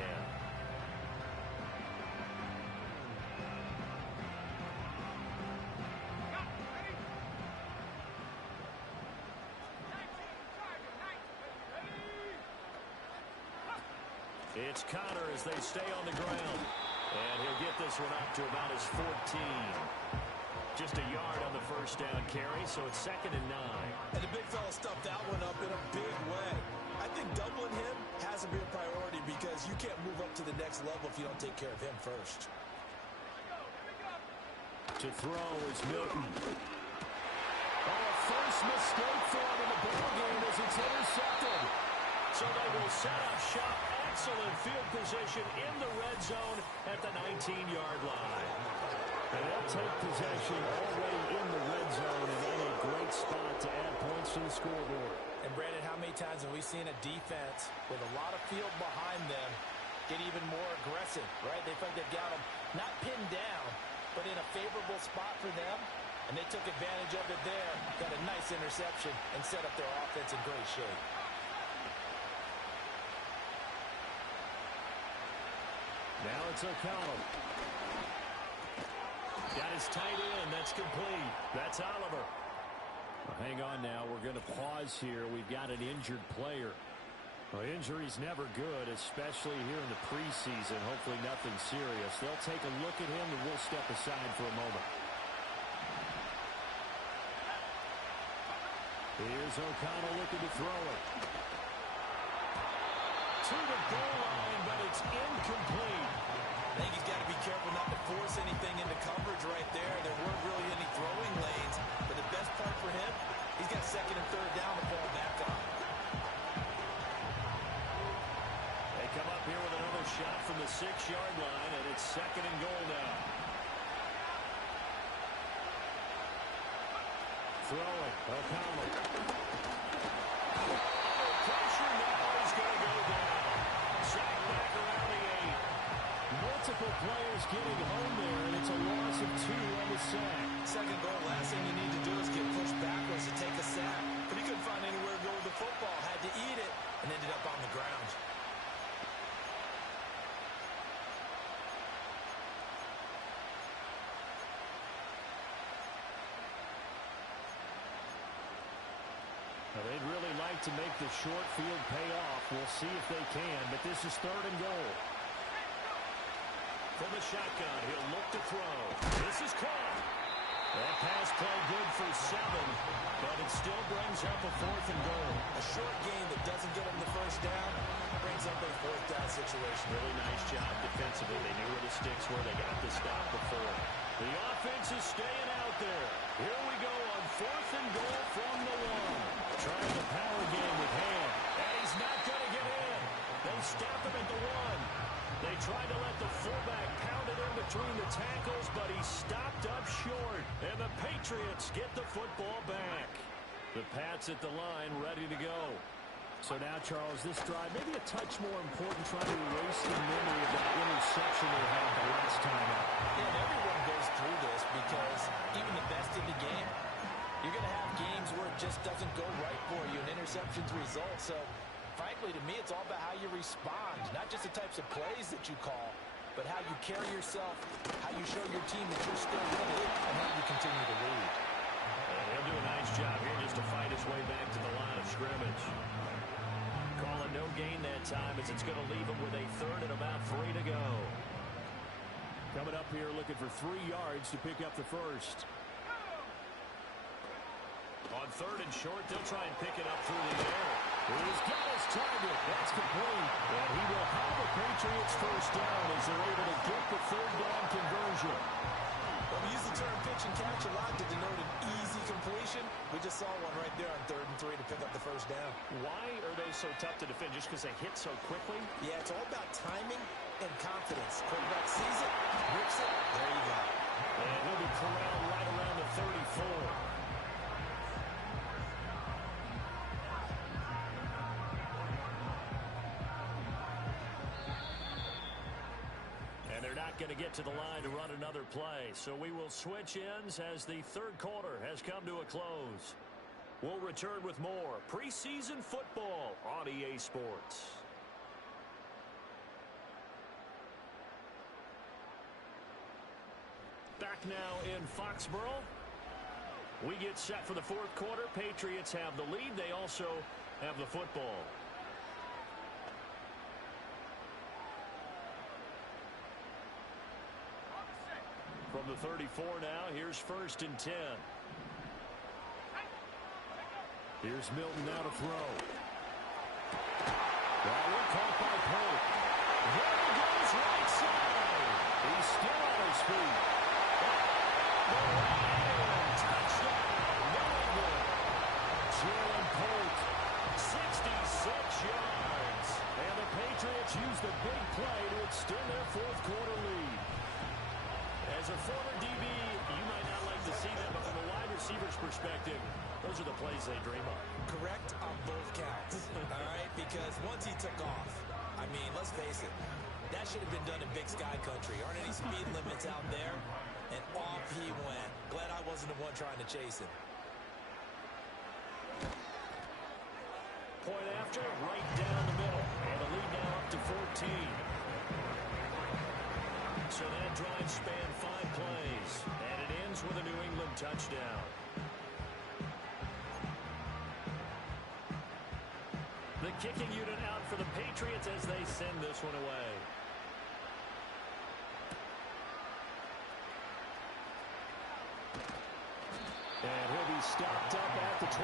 It's Connor as they stay on the ground. And he'll get this one up to about his 14. Just a yard on the 1st down carry, so it's 2nd and 9. And the big fella stuffed that one up in a big way. I think doubling him has to be a priority because you can't move up to the next level if you don't take care of him first. To throw is Milton. Oh, first mistake for him in the ball game as it's intercepted. So they will set up shop. Excellent field position in the red zone at the 19-yard line. And they'll take possession already in the red zone and in a great spot to add points to the scoreboard. And Brandon, how many times have we seen a defense with a lot of field behind them get even more aggressive, right? They feel like they've got them not pinned down, but in a favorable spot for them. And they took advantage of it there, got a nice interception, and set up their offense in great shape. Now it's O'Connell. Got his tight end. That's complete. That's Oliver. Well, hang on now. We're going to pause here. We've got an injured player. Well, injury's never good, especially here in the preseason. Hopefully nothing serious. They'll take a look at him, and we'll step aside for a moment. Here's O'Connell looking to throw it. To the goal line, but it's incomplete. I think he's got to be careful not to force anything into coverage right there. There weren't really any throwing lanes, but the best part for him, he's got 2nd and 3rd down to fall back on. They come up here with another shot from the 6-yard line, and it's 2nd and goal now. Throwing, O'Connell. Pressure now, he's going to go down. Sack back around the 8. Multiple players getting home there, and it's a loss of 2 on the sack. 2nd goal, last thing you need to do is get pushed backwards to take a sack. But he couldn't find anywhere to go with the football, had to eat it, and ended up on the ground. They'd really like to make the short field pay off. We'll see if they can, but this is 3rd and goal. From the shotgun, he'll look to throw. This is caught. That pass play good for 7. it still brings up a 4th and goal. A short gain that doesn't get them the first down brings up a 4th down situation. Really nice job defensively. They knew where the sticks were. They got the stop before. The offense is staying out there. Here we go on 4th and goal from the 1. Trying the power game with Ham. And he's not going to get in. They stop him at the 1. They tried to let the fullback pound it in between the tackles, but he stopped up short. And the Patriots get the football back. The Pats at the line, ready to go. So now, Charles, this drive maybe a touch more important, trying to erase the memory of that interception they had the last time out. And everyone goes through this because even the best in the game, you're going to have games where it just doesn't go right for you, and interceptions result. So, frankly, to me, it's all about how you respond, not just the types of plays that you call, but how you carry yourself, how you show your team that you're still in it, and how you continue to lead. He'll do a nice job here just to fight his way back to the line of scrimmage. Calling no gain that time as it's going to leave him with a 3rd and about 3 to go. Coming up here looking for 3 yards to pick up the first. On 3rd and short, they'll try and pick it up through the air. He's got his target. That's complete. And he will have the Patriots first down as they're able to get the 3rd down conversion. Well, we use the term pitch and catch a lot to denote an easy completion. We just saw one right there on 3rd and 3 to pick up the first down. Why are those so tough to defend? Just because they hit so quickly? Yeah, it's all about timing and confidence. Quarterback sees it, rips it, there you go. And he'll be corralled right around the 34. Going to get to the line to run another play. So we will switch ends as the 3rd quarter has come to a close. We'll return with more preseason football on EA Sports. Back now in Foxborough. We get set for the 4th quarter. Patriots have the lead. They also have the football. From the 34 now, here's 1st and 10. Here's Milton now to throw. Well, caught by Pope. There he goes right side. He's still on his feet. Touchdown, New England. Jalen Pope, 66 yards. And the Patriots use the big play to extend their 4th quarter lead. As a former DB, you might not like to see that, but from a wide receiver's perspective, those are the plays they dream of. Correct on both counts, all right? Because once he took off, I mean, let's face it, that should have been done in Big Sky Country. Aren't any speed limits out there? And off he went. Glad I wasn't the one trying to chase him. Point after, right down the middle. And the lead now up to 14. So that drive spanned 5 plays, and it ends with a New England touchdown. The kicking unit out for the Patriots as they send this one away. And he'll be stopped up at the 25.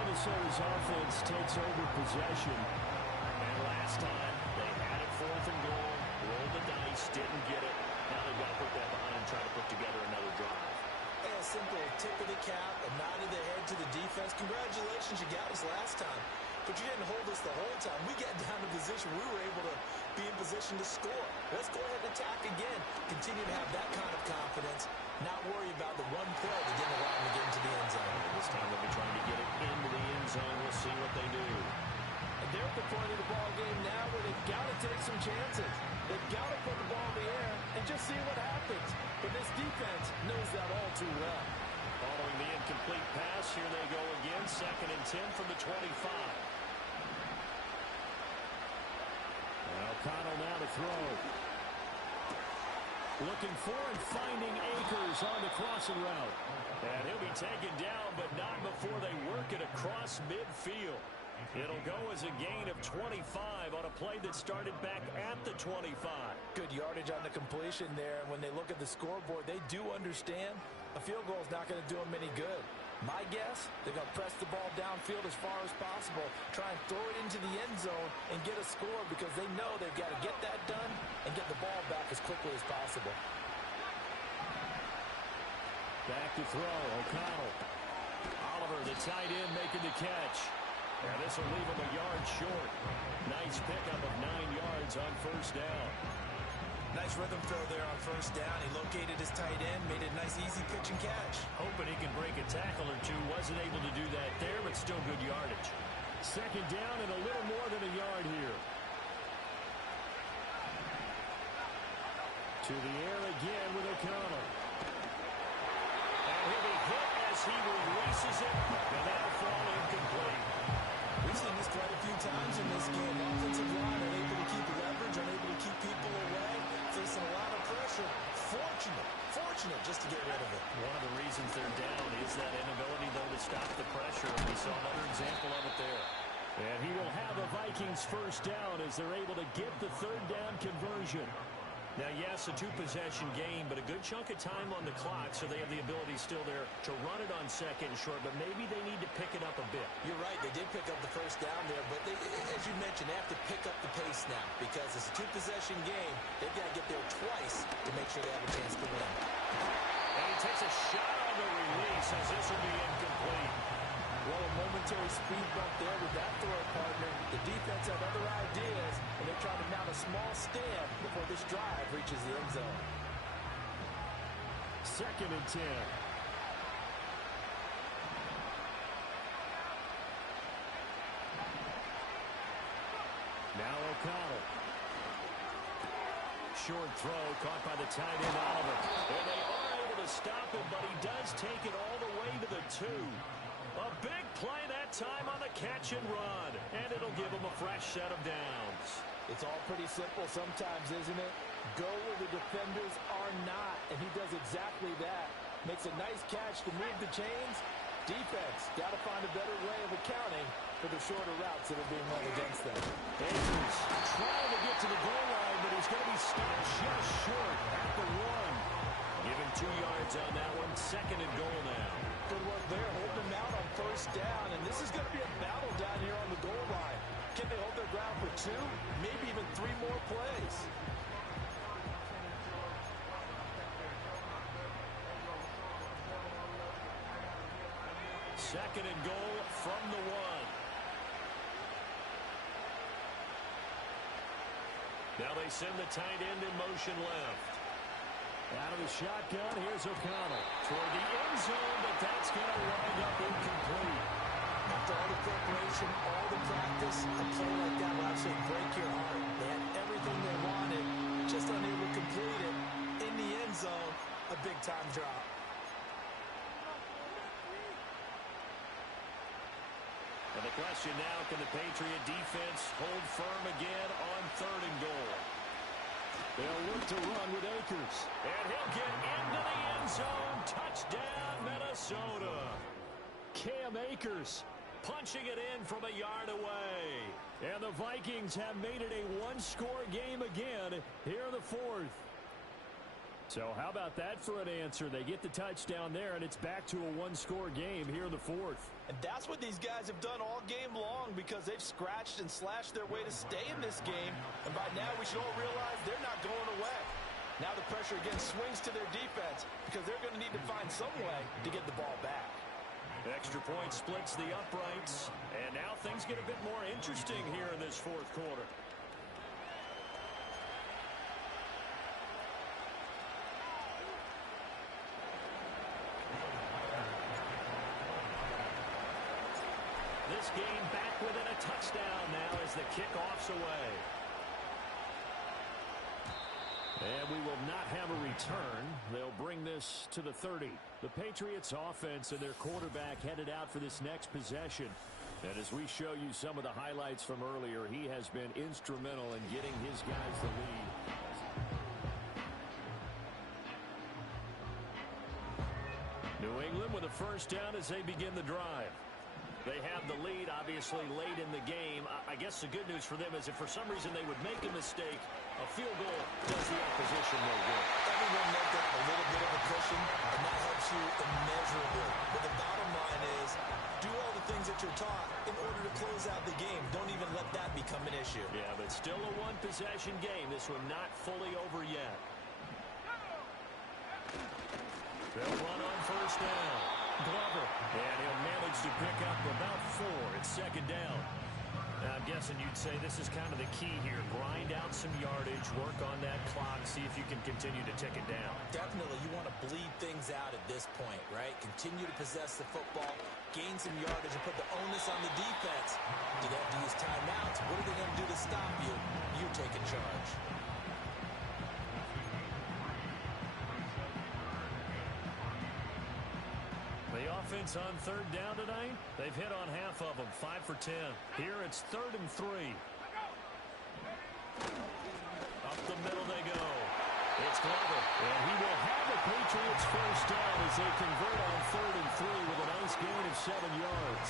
Minnesota's offense takes over possession. And last time, they had it 4th and goal. Rolled the dice, didn't get it. Now they've got to put that behind and try to put together another drive. Hey, a simple tip of the cap, a nod of the head to the defense. Congratulations, you got us last time. But you didn't hold us the whole time. We got down to position. We were able to be in position to score. Let's go ahead and attack again. Continue to have that kind of confidence. Not worry about the one play that didn't allow them to get into the end zone. This time they'll be trying to get it into the end zone. We'll see what they do. And they're at the point of the ball game now where they've got to take some chances. They've got to put the ball in the air and just see what happens. But this defense knows that all too well. Following the incomplete pass, here they go again. 2nd and 10 from the 25. And O'Connell now to throw. Looking for and finding Akers on the crossing route. And he'll be taken down, but not before they work it across midfield. It'll go as a gain of 25 on a play that started back at the 25. Good yardage on the completion there. And when they look at the scoreboard, they do understand a field goal is not going to do them any good. My guess, they're going to press the ball downfield as far as possible, try and throw it into the end zone and get a score because they know they've got to get that done and get the ball back as quickly as possible. Back to throw, O'Connell. Oliver, the tight end, making the catch. And this will leave him a yard short. Nice pickup of 9 yards on first down. Nice rhythm throw there on first down. He located his tight end, made a nice easy pitch and catch. Hoping he can break a tackle or two. Wasn't able to do that there, but still good yardage. Second down and a little more than a yard here. To the air again with O'Connell. And he'll be hit as he releases it, and that'll fall incomplete. We've seen this quite a few times in this game. Offensive line unable to keep leverage, unable to keep people away, facing a lot of pressure. Fortunate just to get rid of it. One of the reasons they're down is that inability, though, to stop the pressure. We saw another example of it there. And he will have a Vikings first down as they're able to get the third down conversion. Now, yes, a two-possession game, but a good chunk of time on the clock, so they have the ability still there to run it on second and short, but maybe they need to pick it up a bit. You're right. They did pick up the first down there, but they, as you mentioned, they have to pick up the pace now because it's a two-possession game. They've got to get there twice to make sure they have a chance to win. And he takes a shot on the release as this will be incomplete. Well, a momentary speed bump there with that throw partner. The defense had other ideas, and they're trying to mount a small stand before this drive reaches the end zone. Second and 10. Now O'Connell. Short throw caught by the tight end Oliver. And they are able to stop him, but he does take it all the way to the 2. A big play that time on the catch and run. And it'll give him a fresh set of downs. It's all pretty simple sometimes, isn't it? Go where the defenders are not, and he does exactly that. Makes a nice catch to move the chains. Defense, got to find a better way of accounting for the shorter routes that are being run against them. Akers trying to get to the goal line, but he's going to be stopped just short at the 1. Give him 2 yards on that one. Second and goal now. Good work there, holding them out on first down, and this is going to be a battle down here on the goal line. Can they hold their ground for 2, maybe even 3 more plays? Second and goal from the 1. Now they send the tight end in motion left. Out of the shotgun, here's O'Connell. Toward the end zone, but that's going to wind up incomplete. After all the preparation, all the practice, a play like that will actually break your heart. They had everything they wanted, just unable to complete it. In the end zone, a big-time drop. And the question now, can the Patriot defense hold firm again on third and goal? They'll look to run with Akers. And he'll get into the end zone. Touchdown, Minnesota. Cam Akers punching it in from a yard away. And the Vikings have made it a one-score game again here in the 4th. So how about that for an answer? They get the touchdown there, and it's back to a one-score game here in the 4th. And that's what these guys have done all game long because they've scratched and slashed their way to stay in this game. And by now, we should all realize they're not going away. Now the pressure again swings to their defense because they're going to need to find some way to get the ball back. Extra point splits the uprights, and now things get a bit more interesting here in this 4th quarter. This game back within a touchdown now as the kickoff's away. And we will not have a return. They'll bring this to the 30. The Patriots offense and their quarterback headed out for this next possession. And as we show you some of the highlights from earlier, he has been instrumental in getting his guys the lead. New England with a first down as they begin the drive. They have the lead, obviously, late in the game. I guess the good news for them is if for some reason they would make a mistake, a field goal does the opposition no good. Everyone knows that a little bit of a cushion, and that helps you immeasurably. But the bottom line what you're taught in order to close out the game. Don't even let that become an issue. Yeah, but still a one-possession game. This one not fully over yet. They'll run on first down. Glover. And he'll manage to pick up about 4. It's second down. Now, I'm guessing you'd say this is kind of the key here. Grind out some yardage, work on that clock, see if you can continue to tick it down. Definitely, you want to bleed things out at this point, right? Continue to possess the football, gain some yardage, and put the onus on the defense. Do they have to use timeouts? What are they going to do to stop you? You're taking charge. The offense on third down tonight, they've hit on half of them, 5 for 10. Here it's 3rd and 3. Up the middle they go. It's Glover. And he will have the Patriots first down as they convert on 3rd and 3 with a nice gain of 7 yards.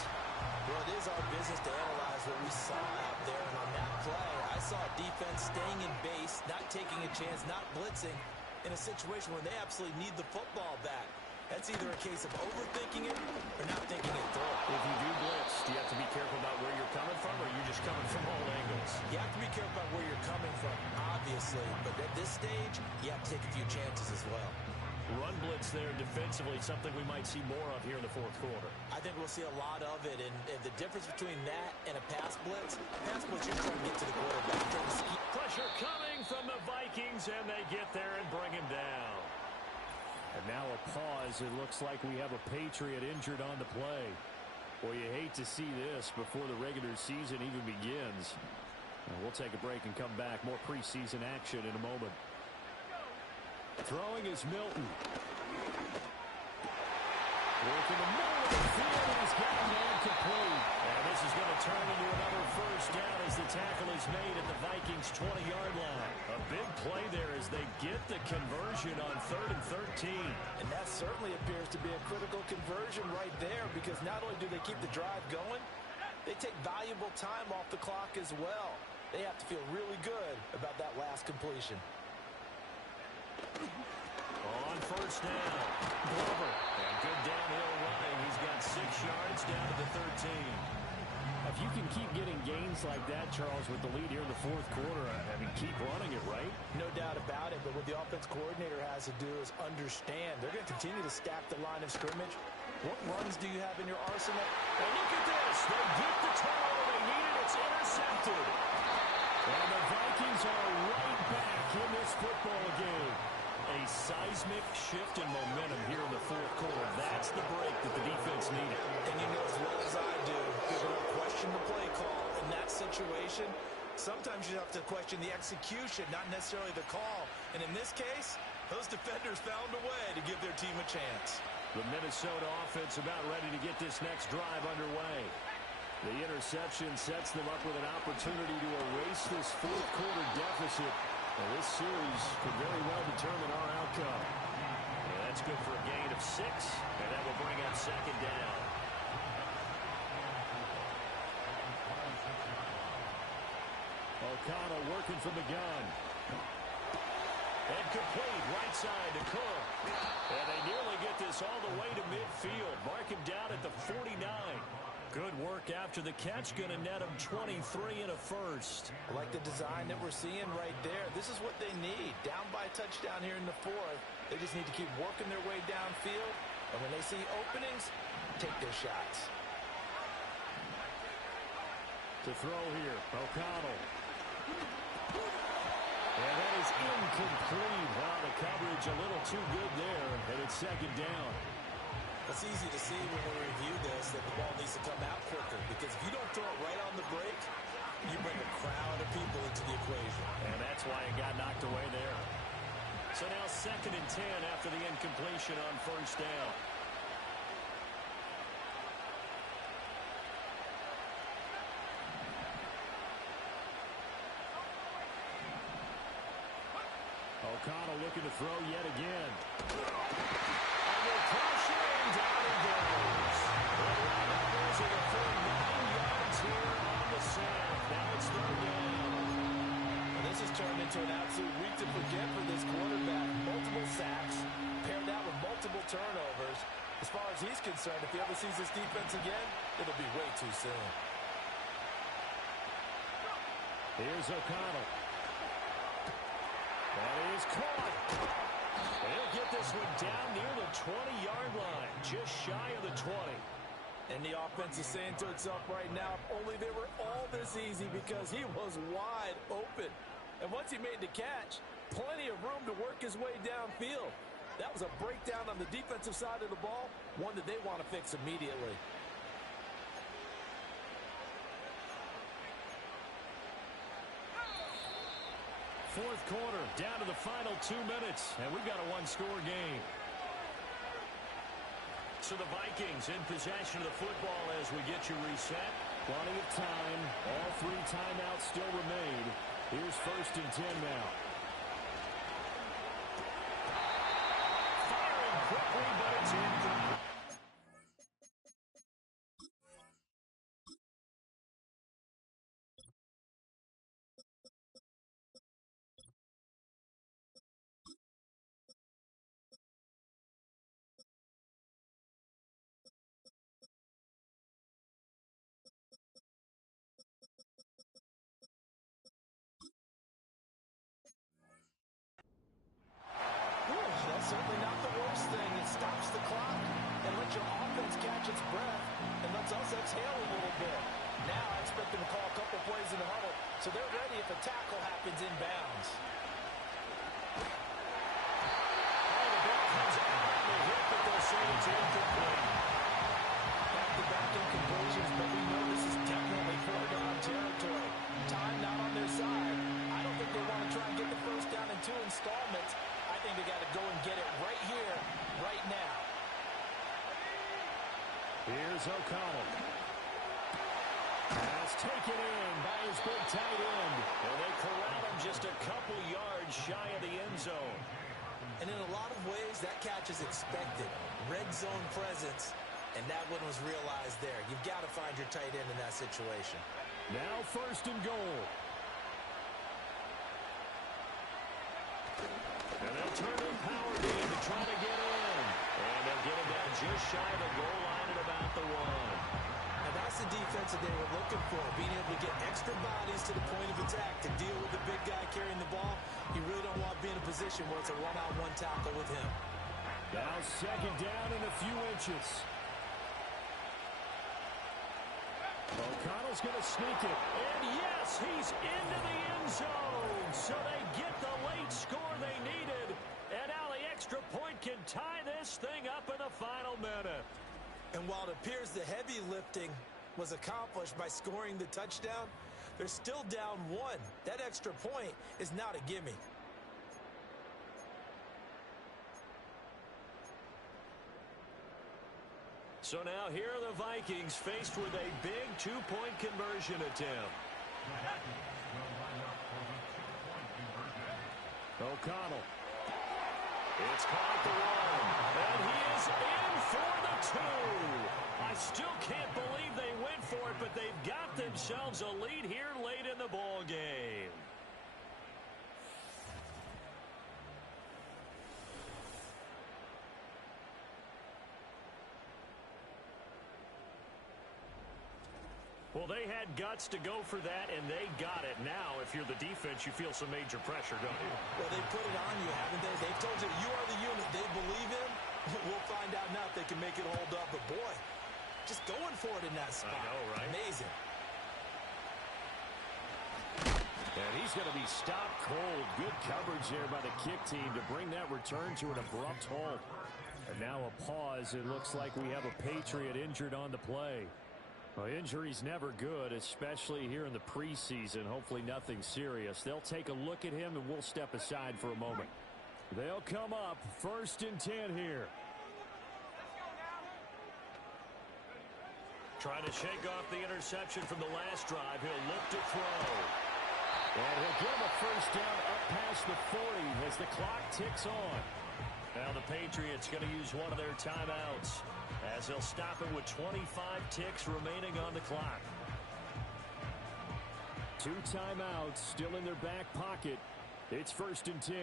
Well, it is our business to analyze what we saw out there. And on that play, I saw a defense staying in base, not taking a chance, not blitzing in a situation where they absolutely need the football back. That's either a case of overthinking it or not thinking it through. If you do blitz, do you have to be careful about where you're coming from, or are you just coming from all angles? You have to be careful about where you're coming from, obviously. But at this stage, you have to take a few chances as well. Run blitz there defensively, something we might see more of here in the fourth quarter. I think we'll see a lot of it. And the difference between that and a pass blitz, you're trying to get to the quarterback. Pressure coming from the Vikings, and they get there and bring him down. And now a pause. It looks like we have a Patriot injured on the play. Boy, you hate to see this before the regular season even begins. We'll take a break and come back. More preseason action in a moment. Throwing is Milton. Work in the middle of the field, and he's got a man complete. And this is going to turn into another first down as the tackle is made at the Vikings' 20-yard line. A big play there as they get the conversion on 3rd and 13. And that certainly appears to be a critical conversion right there, because not only do they keep the drive going, they take valuable time off the clock as well. They have to feel really good about that last completion. On first down, Glover. And good downhill running. He's got 6 yards down to the 13. If you can keep getting gains like that, Charles, with the lead here in the fourth quarter, I mean, keep running it, right? No doubt about it, but what the offense coordinator has to do is understand. They're going to continue to stack the line of scrimmage. What runs do you have in your arsenal? And look at this. They get the turnover they needed. It's intercepted. And the Vikings are right back in this football game. A seismic shift in momentum here in the fourth quarter. That's the break that the defense needed. And you know as well as I do, you're going to question the play call in that situation. Sometimes you have to question the execution, not necessarily the call. And in this case, those defenders found a way to give their team a chance. The Minnesota offense about ready to get this next drive underway. The interception sets them up with an opportunity to erase this fourth quarter deficit. And this series could very well determine our outcome. Yeah, that's good for a gain of 6, and that will bring up second down. O'Connell working from the gun. And complete, right side to Cook. And they nearly get this all the way to midfield. Mark him down at the 49. Good work after the catch. Going to net him 23 and a first. I like the design that we're seeing right there. This is what they need. Down by a touchdown here in the fourth. They just need to keep working their way downfield. And when they see openings, take their shots. To throw here, O'Connell. And that is incomplete. Wow, the coverage a little too good there. And it's second down. It's easy to see when we review this that the ball needs to come out quicker, because if you don't throw it right on the break, you bring a crowd of people into the equation. And that's why it got knocked away there. So now 2nd and 10 after the incompletion on first down. O'Connell looking to throw yet again. And they'll crush it, and down it goes. The Riders are the full 9 yards here on the sack. Now it's 3rd down. And this has turned into an absolute week to forget for this quarterback. Multiple sacks, paired that with multiple turnovers. As far as he's concerned, if he ever sees this defense again, it'll be way too soon. Here's O'Connell. That is caught. He'll get this one down near the 20-yard line, just shy of the 20. And the offense is saying to itself right now, if only they were all this easy, because he was wide open. And once he made the catch, plenty of room to work his way downfield. That was a breakdown on the defensive side of the ball, one that they want to fix immediately. Fourth quarter, down to the final 2 minutes, and we've got a one-score game. So the Vikings in possession of the football as we get you reset. Plenty of time. All 3 timeouts still remain. Here's 1st and 10 now. Firing quickly, but it's incomplete. That's certainly not the worst thing. It stops the clock and lets your offense catch its breath and lets us exhale a little bit. Now I expect them to call a couple plays in the huddle so they're ready if a tackle happens inbounds. Oh, the ball comes out on the hip, but they'll say it's incomplete. Back-to-back incompletions, but we know this is definitely foregone territory. Time not on their side. I don't think they want to try and get the first down in 2 installments. I think they got to go and get it right here, right now. Here's O'Connell. Pass taken in by his big tight end. And they corral him just a couple yards shy of the end zone. And in a lot of ways, that catch is expected. Red zone presence, and that one was realized there. You've got to find your tight end in that situation. Now 1st and goal. And they'll turn in power in to try to get in. And they'll get him down just shy of the goal line at about the 1. And that's the defense that they were looking for, being able to get extra bodies to the point of attack to deal with the big guy carrying the ball. You really don't want to be in a position where it's a one-on-one tackle with him. Now 2nd down and a few inches. O'Connell's going to sneak it. And yes, he's into the end zone. So they get the late score they needed. And now the extra point can tie this thing up in the final minute. And while it appears the heavy lifting was accomplished by scoring the touchdown, they're still down 1. That extra point is not a gimme. So now here are the Vikings faced with a big 2-point conversion attempt. O'Connell. It's caught at the 1. And he is in for the 2. I still can't believe they went for it, but they've got themselves a lead here late in the ball game. Well, they had guts to go for that, and they got it. Now, if you're the defense, you feel some major pressure, don't you? Well, they put it on you, haven't they? They've told you, you are the unit they believe in. We'll find out now if they can make it hold up. But, boy, just going for it in that spot. I know, right? Amazing. And he's going to be stopped cold. Good coverage there by the kick team to bring that return to an abrupt halt. And now a pause. It looks like we have a Patriot injured on the play. Well, injury's never good, especially here in the preseason. Hopefully nothing serious. They'll take a look at him, and we'll step aside for a moment. They'll come up 1st and 10 here. Trying to shake off the interception from the last drive. He'll look to throw. And he'll get him a 1st down up past the 40 as the clock ticks on. Now the Patriots going to use one of their timeouts as they'll stop it with 25 ticks remaining on the clock. 2 timeouts still in their back pocket. It's 1st and 10.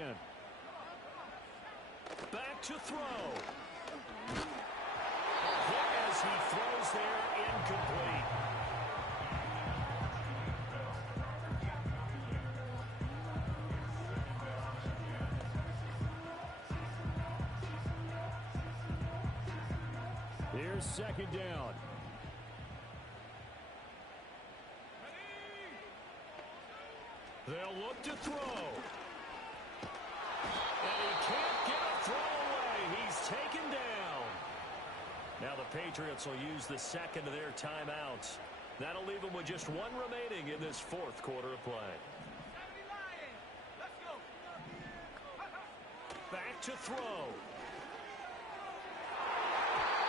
Back to throw. incomplete. Here's second down. They'll look to throw. And he can't get a throw away. He's taken down. Now the Patriots will use the second of their timeouts. That'll leave them with just one remaining in this fourth quarter of play. Back to throw.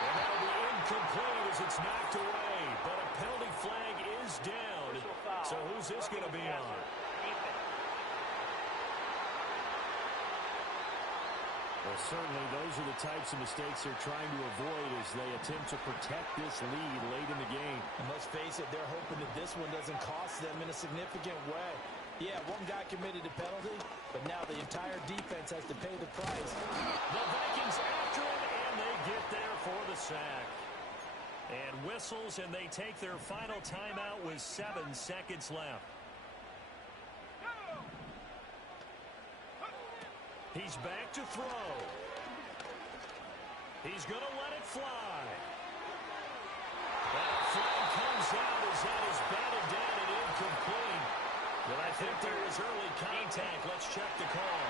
And that'll be incomplete as it's knocked away. But a penalty flag is down. So who's this going to be on? Well, certainly those are the types of mistakes they're trying to avoid as they attempt to protect this lead late in the game. And let's face it, they're hoping that this one doesn't cost them in a significant way. Yeah, one guy committed a penalty, but now the entire defense has to pay the price. The Vikings after him, and they get there for the sack. And whistles, and they take their final timeout with 7 seconds left. He's back to throw. He's going to let it fly. That flag comes out as that is batted down and incomplete. But I think there was early contact. Let's check the call.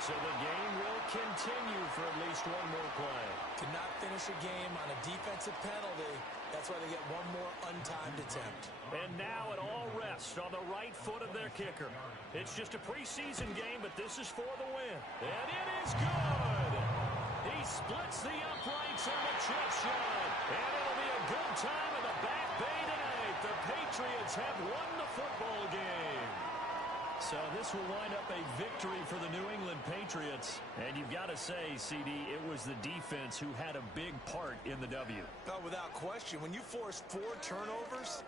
So the game will continue for at least one more play. Cannot finish a game on a defensive penalty. That's why they get one more untimed attempt. And now it all rests on the right foot of their kicker. It's just a preseason game, but this is for the win. And it is good. He splits the uprights on the chip shot. And it'll be a good time in the Back Bay tonight. The Patriots have won the football game. So this will wind up a victory for the New England Patriots. And you've got to say, CD, it was the defense who had a big part in the W. Oh, without question. When you force 4 turnovers,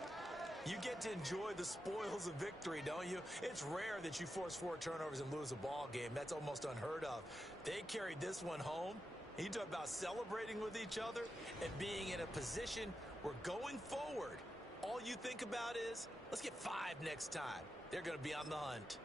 you get to enjoy the spoils of victory, don't you? It's rare that you force 4 turnovers and lose a ball game. That's almost unheard of. They carried this one home. You talk about celebrating with each other and being in a position where going forward, all you think about is, let's get 5 next time. They're going to be on the hunt.